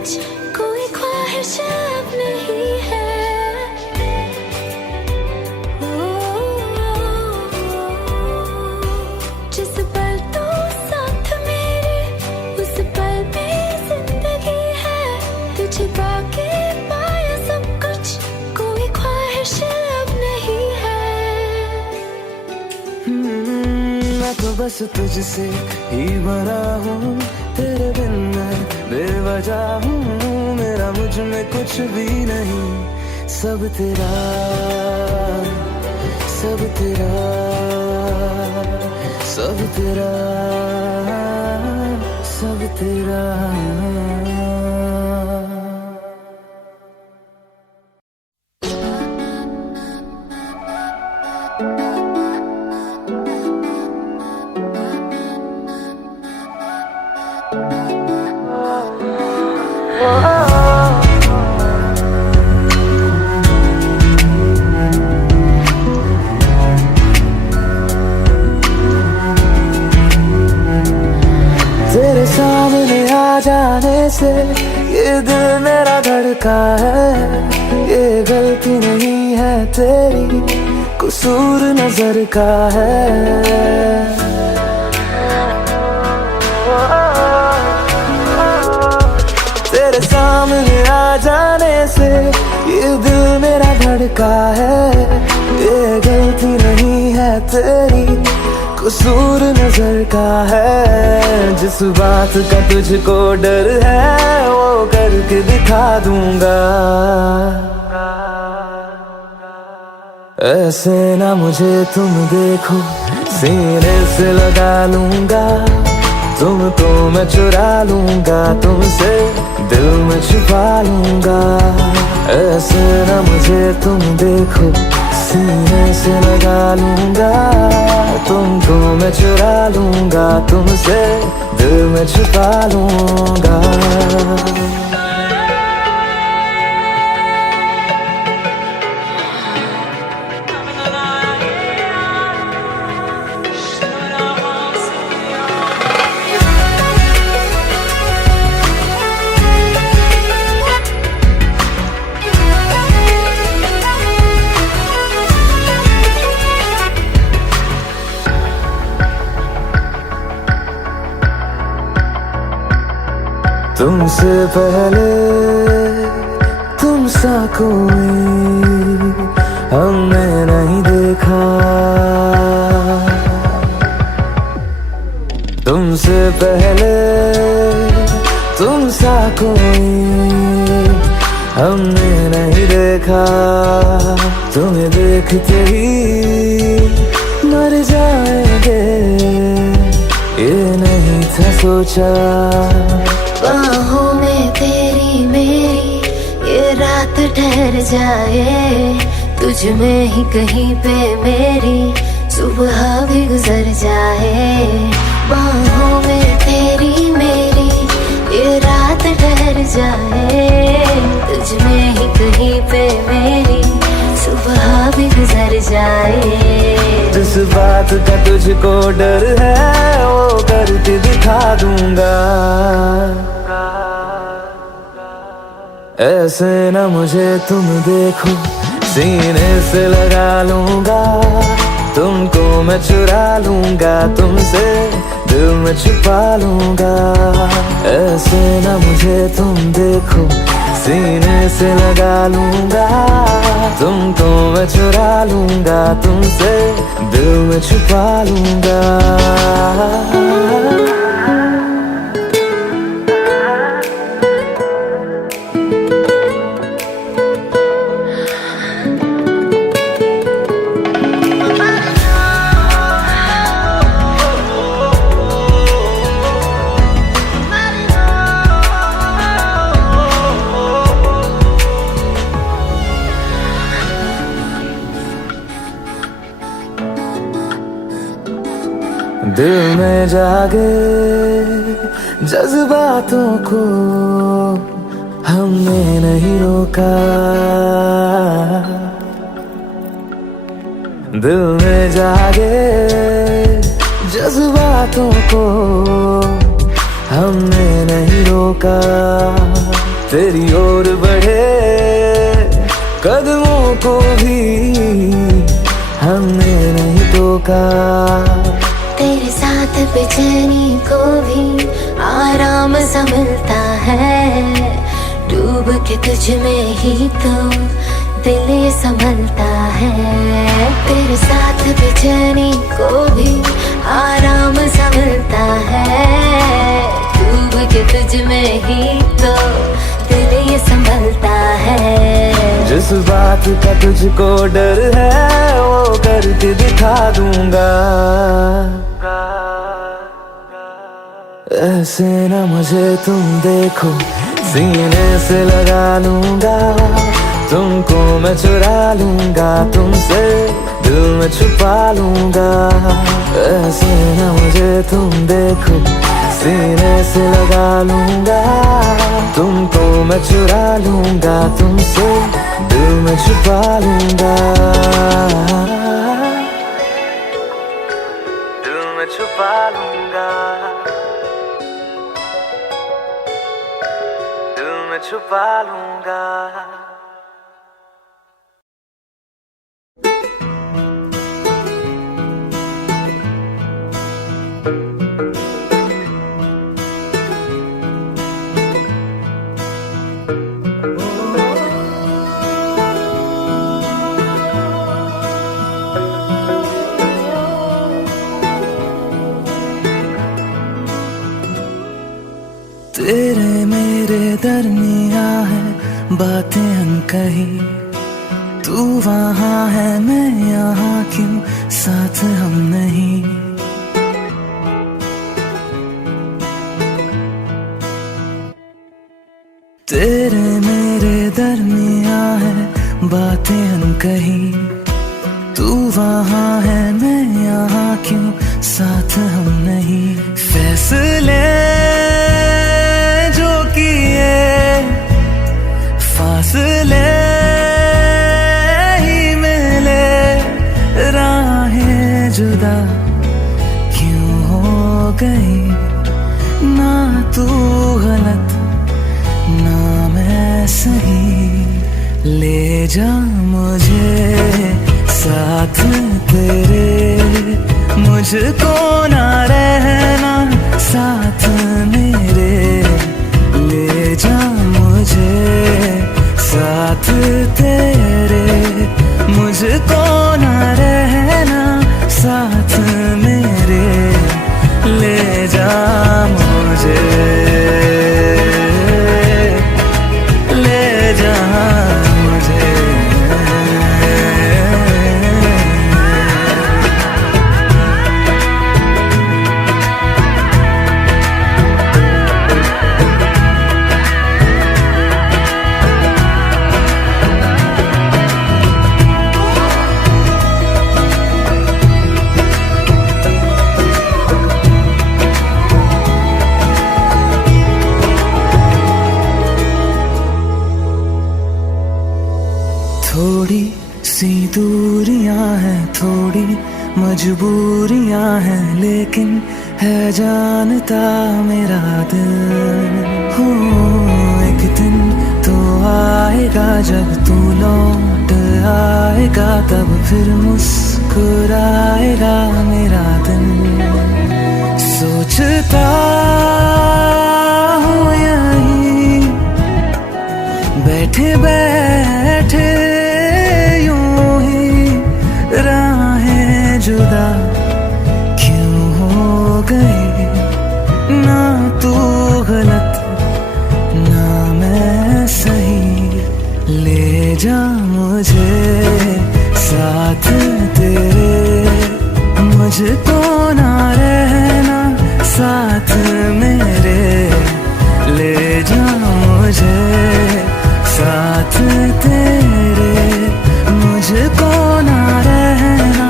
कुछ कोई ख्वाहिश अब नहीं है। जिस पल तो साथ मेरे उस पल में जिंदगी है। तुझे पाके पाया सब कुछ कोई ख्वाहिश अब नहीं है। मैं तो बस तुझसे ही बना हूँ, तेरे बिन मैं बेवजह हूँ। मेरा मुझ में कुछ भी नहीं, सब तेरा सब तेरा सब तेरा सब तेरा। तेरे सामने आ जाने से ये दिल मेरा धड़का है। ये गलती नहीं है तेरी, कसूर नजर का है। तेरे सामने आ जाने से ये दिल मेरा धड़का है। ये गलती नहीं है तेरी, कसूर नजर का है। जिस बात का तुझको डर है वो करके दिखा दूंगा। ऐसे ना मुझे तुम देखो, सीने से लगा लूंगा। तुमको मैं चुरा लूंगा, तुमसे दिल में छुपा लूंगा। ऐसे ना मुझे तुम देखो, सीने से लगा लूंगा। तुमको मैं चुरा लूंगा, तुमसे दिल में छुपा लूंगा। तुमसे पहले तुम सा कोई हमने नहीं देखा। तुमसे पहले तुम सा कोई हमने नहीं देखा। तुम्हें देखते ही मर जाएंगे, ये नहीं था सोचा। बाहों में तेरी मेरी ये रात ठहर जाए। तुझ में ही कहीं पे मेरी सुबह भी गुजर जाए। बाहों में तेरी मेरी ये रात ठहर जाए। तुझ में ही कहीं पे मेरी सुबह भी गुजर जाए। जिस बात का तुझको डर है वो करके दिखा दूंगा। ऐसे ना मुझे तुम देखो, सीने से लगा लूंगा। तुमको मैं चुरा लूंगा, तुमसे दिल में छुपा लूंगा। ऐसे ना मुझे तुम देखो, सीने से लगा लूंगा। तुमको मैं चुरा लूंगा, तुमसे दिल में छुपा लूंगा। दिल में जागे जज्बातों को हमने नहीं रोका। दिल में जागे जज्बातों को हमने नहीं रोका। तेरी ओर बढ़े कदमों को भी हमने नहीं टोका। तेरे साथ बेचैनी को भी आराम सा मिलता है, डूब के तुझ में ही तो दिल ये संभलता है। तेरे साथ बेचैनी को भी आराम सा मिलता है, डूब के तुझ में ही तो दिल ये संभलता है। जिस बात का तुझको डर है वो करके दिखा दूंगा। ऐसे न मुझे तुम देखो, सीने से लगा लूंगा, तुमको मैं चुरा लूंगा, तुमसे दिल में छुपा लूंगा। ऐसे न मुझे तुम देखो, सीने से लगा लूंगा, तुमको मैं चुरा लूंगा, तुमसे दिल में छुपा लूंगा, दिल में छुपा लूंगा, दिल में छुपा लूंगा। तेरे मेरे दरमियां है बातें अनकही, तू वहाँ है मैं यहाँ, क्यों साथ हम नहीं। तेरे मेरे दरमियां है बातें अनकही, तू वहाँ है मैं यहाँ, क्यों साथ हम नहीं। फैसले जो किए फासले ही मिले, राहें जुदा क्यों हो गई, ना तू गलत ना मैं सही। ले जा मुझे साथ तेरे, मुझको ना रहना साथ मेरे। ले जा मुझे साथ तेरे, मुझको ना रहना साथ मेरे। ले जा मुझे, ले जा मुझे। थोड़ी सी दूरियां हैं, थोड़ी मजबूरियां हैं, लेकिन है जानता मेरा दिल। हो एक दिन तो आएगा जब तू लौट आएगा, तब फिर मुस्कुराएगा मेरा दिल। सोचता हूँ यहीं बैठे बैठे जुदा क्यों हो गई, ना तू गलत ना मैं सही। ले जा मुझे साथ तेरे, मुझको ना रहना साथ मेरे। ले जा मुझे साथ तेरे, मुझको ना रहना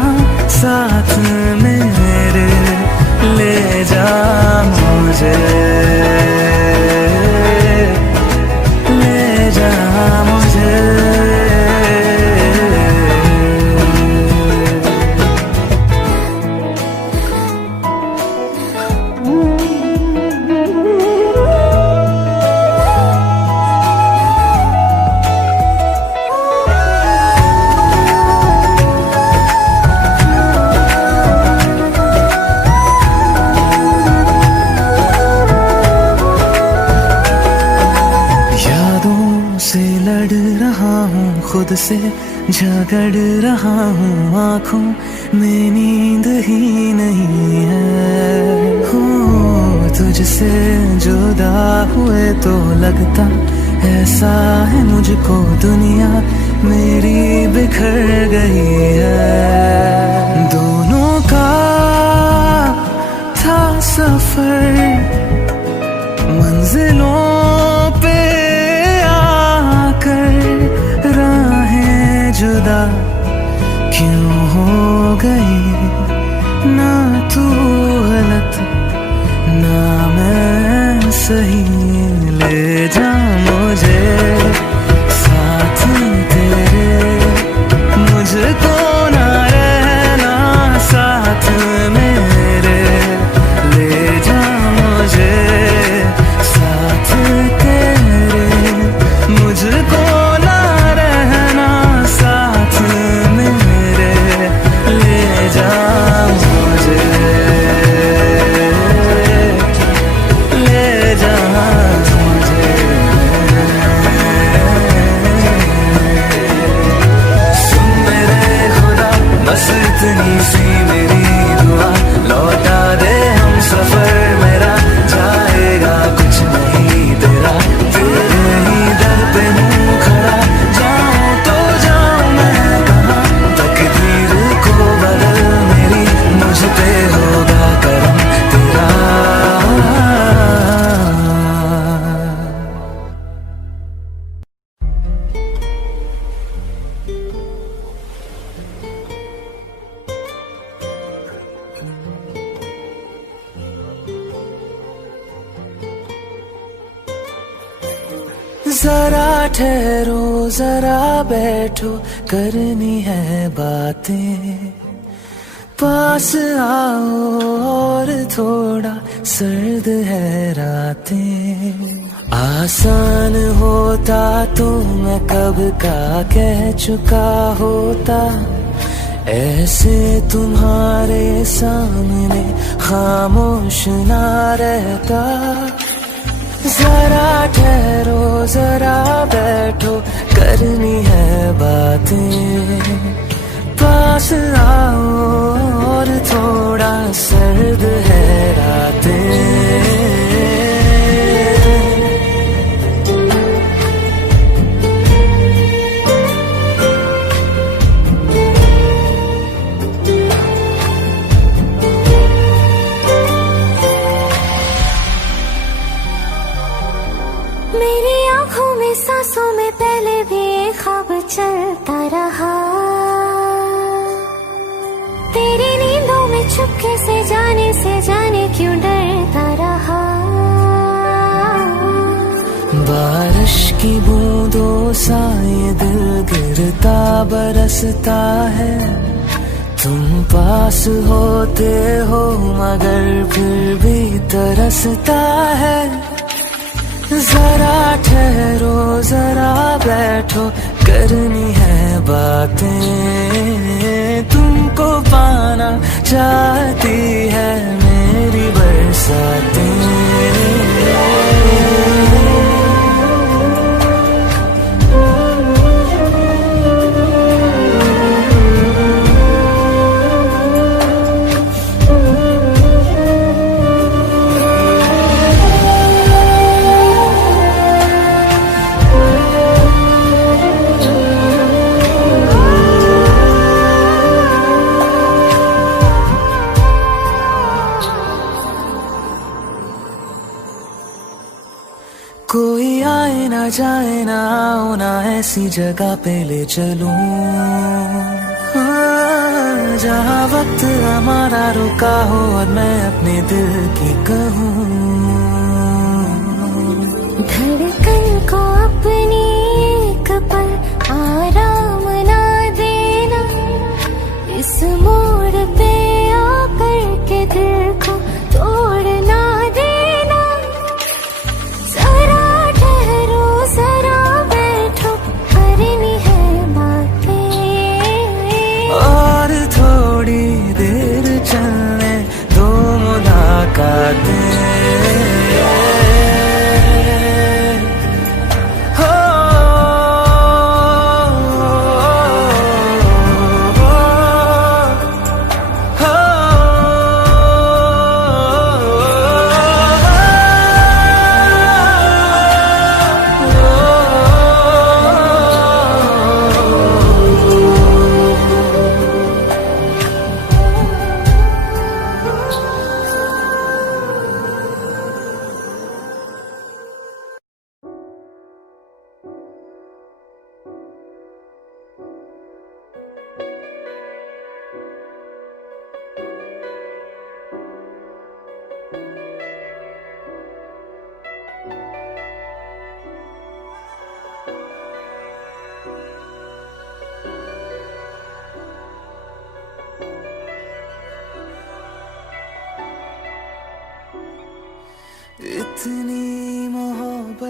साथ मेरे। ले जा मुझे, ले जा मुझे। खुद से झगड़ रहा हूँ, आँखों में नींद ही नहीं है। हो तुझसे जुदा हुए तो लगता ऐसा है मुझको दुनिया मेरी बिखर गई है। दोनों का था सफर, मंजिलों पे आकर राहें जुदा क्यों हो गई। ना तू गलत ना मैं सही, ले जा मुझे साथ तेरे, मुझको ना रहना साथ मेरे। ले जा मुझे साथ तेरे, मुझको ना रहना साथ मेरे। ले जा मुझे, ले जा मुझे। सुन मेरे खुदा बस इतनी सी मेरी दुआ, लौटा दे हम सफर मेरा, जाएगा कुछ नहीं तेरा। तेरे ही दर पे हूँ खड़ा, जाऊँ तो जाऊँ मैं कहाँ। तकदीर को बदल मेरी, मुझ पे होगा करम तेरा। जरा ठहरो जरा बैठो, करनी है बातें। पास आओ और थोड़ा सर्द है रातें। आसान होता तो मैं कब का कह चुका होता, ऐसे तुम्हारे सामने खामोश ना रहता। जरा ठहरो जरा बैठो, करनी है बातें। पास आओ और थोड़ा सर्द है रातें। मेरी आँखों में सांसों में पहले भी एक ख्वाब चलता रहा। तेरी नींदों में चुपके से जाने क्यों डरता रहा। बारिश की बूंदों सा ये दिल गिरता बरसता है। तुम पास होते हो मगर फिर भी तरसता है। जरा ठहरो जरा बैठो, करनी है बातें। तुमको पाना चाहती है मेरी बरसातें। कोई आए ना जाए ना आओ ना ऐसी जगह पे ले चलूं, जहाँ वक्त हमारा रुका हो और मैं अपने दिल की कहूँ। धड़कन को अपनी एक पल आराम ना देना, इस मोड़ पे आकर के दिल को तोड़ ना देना। जरा ठहरो जरा बैठो, करनी है बातें। और थोड़ी देर चलने दो मुलाकातें।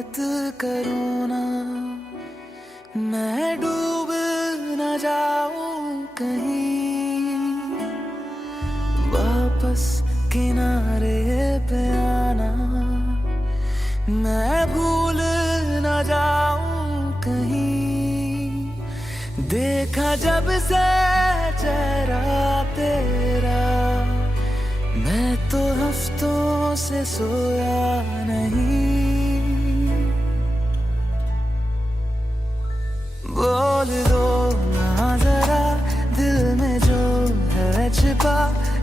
मोहित करूँ ना, मैं डूब न जाऊं कहीं, वापस किनारे पे आना, मैं भूल न जाऊं कहीं। देखा जब से चेहरा तेरा, मैं तो हफ्तों से सोया नहीं। बोल दो ना जरा दिल में जो है छिपा,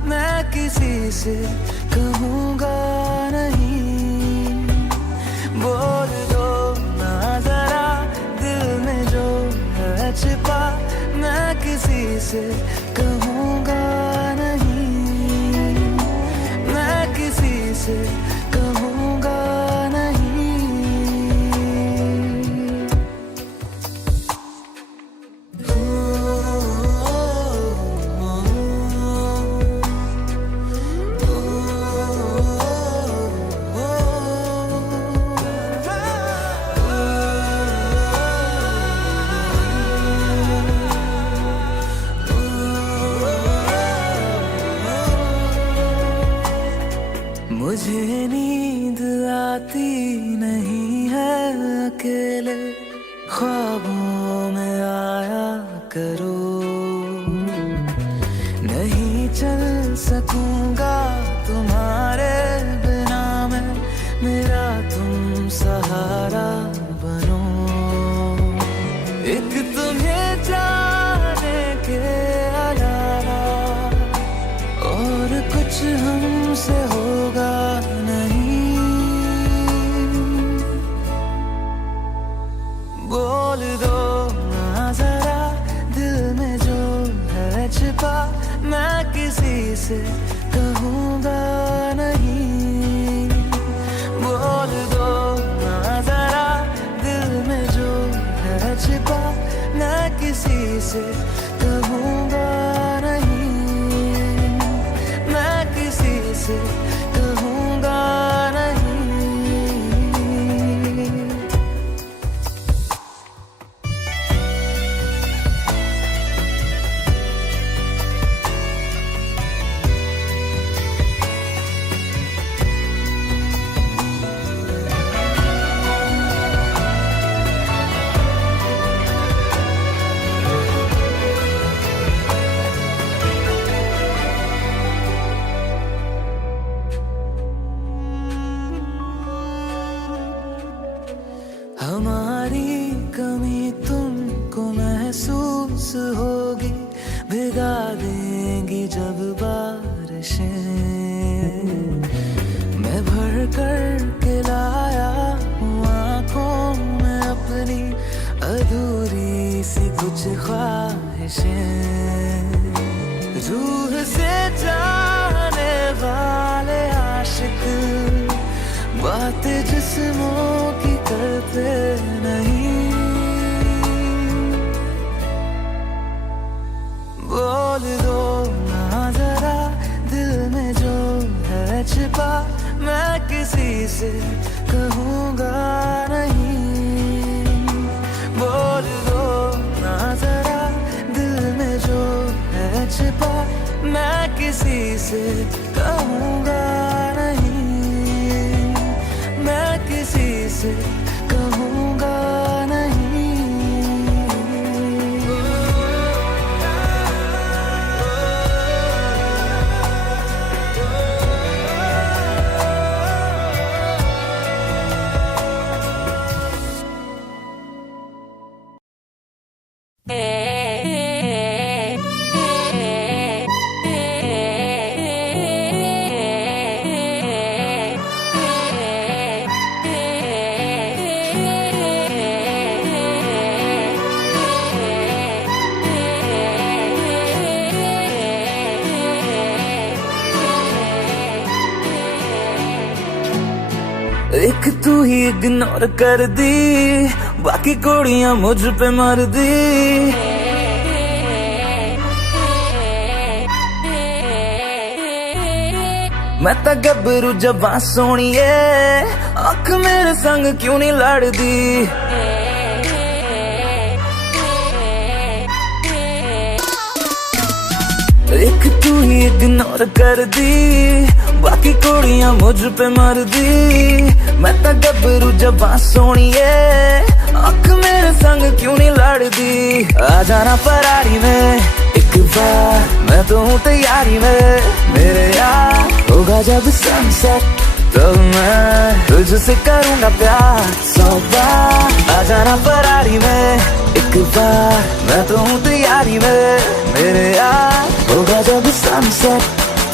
मैं किसी से कहूँगा नहीं। बोल दो ना जरा दिल में जो है छिपा, मैं किसी से कहूँगा नहीं, मैं किसी से कहूँगा नहीं। मुझे नींद आती नहीं है अकेले, ख्वाबों में आया करो, नहीं चल सकूंगा तुम्हारे बिना मैं, मेरा तुम सहारा बनो। एक तुम्हें जाने के अलावा और कुछ हमसे होगा नहीं। बोल दो ना जरा दिल में जो है छिपा, मैं किसी से कहूँगा नहीं। बोल दो ना जरा दिल में जो है छिपा, मैं किसी से कहूँगा नहीं, मैं किसी से कहूँगा नहीं। हमारी कमी तुमको महसूस होगी, भिगा देंगी जब बारिशें। मैं भर कर के लाया हूँ आँखों में अपनी अधूरी सी कुछ ख्वाहिशें, रूह से जाने वाले आशिक बातें जिस्मों की करते नहीं। बोल दो ना जरा दिल में जो है छिपा, मैं किसी से कहूँगा नहीं। बोल दो ना जरा दिल में जो है छिपा, मैं किसी से कहूँगा नहीं, मैं किसी से कहूँगा नहीं। एक तू ही इग्नोर कर दी, बाकी कुड़ियां मुझ पे मर दी। मैं तो गबरू जवां सोनिए, अख मेरे संग क्यों नहीं लड़दी। एक तू ही इग्नोर कर दी, बाकी कुड़ियां मुझ पे मर दी। मैं तो गबरू जवां सोनिए, अख मेरे संग क्यों नहीं लड़दी। आ जाना फरारी में एक बार, मैं तो हूँ तैयारी में मेरे यार। होगा जब सनसेट तब मैं तुझसे करूँगा प्यार 100 बार। आ जाना फरारी में एक बार, मैं तो हूँ तैयारी में मेरे यार। होगा जब सनसेट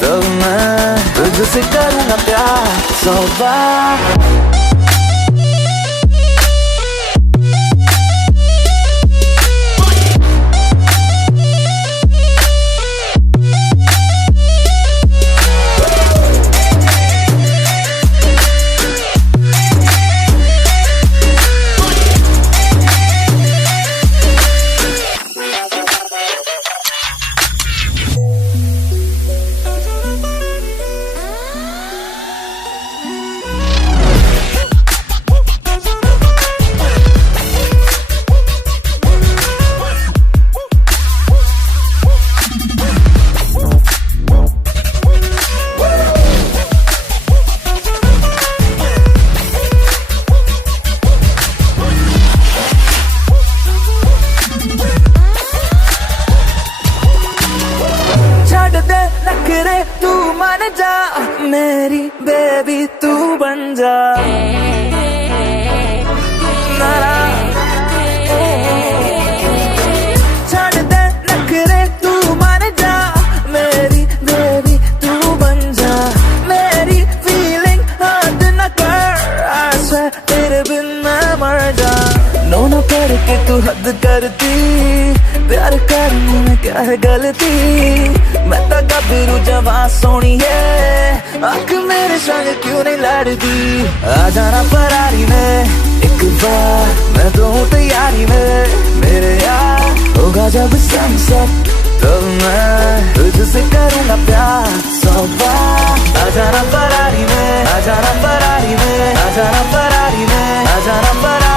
तब मैं तुझसे करूँगा प्यार 100 बार। तू मान जा मेरी बेबी, तू बन जा नारा। छड़ दे नखरे, तू मान जा मेरी बेबी, तू बन जा। मेरी फीलिंग हद न कर, I swear तेरे बिन मैं मर जा। नो न करके तू हद करती, प्यार करने में क्या है गलती। मैं तो गबरू जवां सोनिए, आँख मेरे संग क्यों नहीं लड़दी। आ जाना फरारी में एक बार, मैं तो हूँ तैयारी में मेरे यार। होगा जब सनसेट तब मैं तुझसे करूँगा प्यार 100 बार। आ जाना फरारी में, आ जाना फरारी में, आ जाना फरारी में, आ जाना फरारी।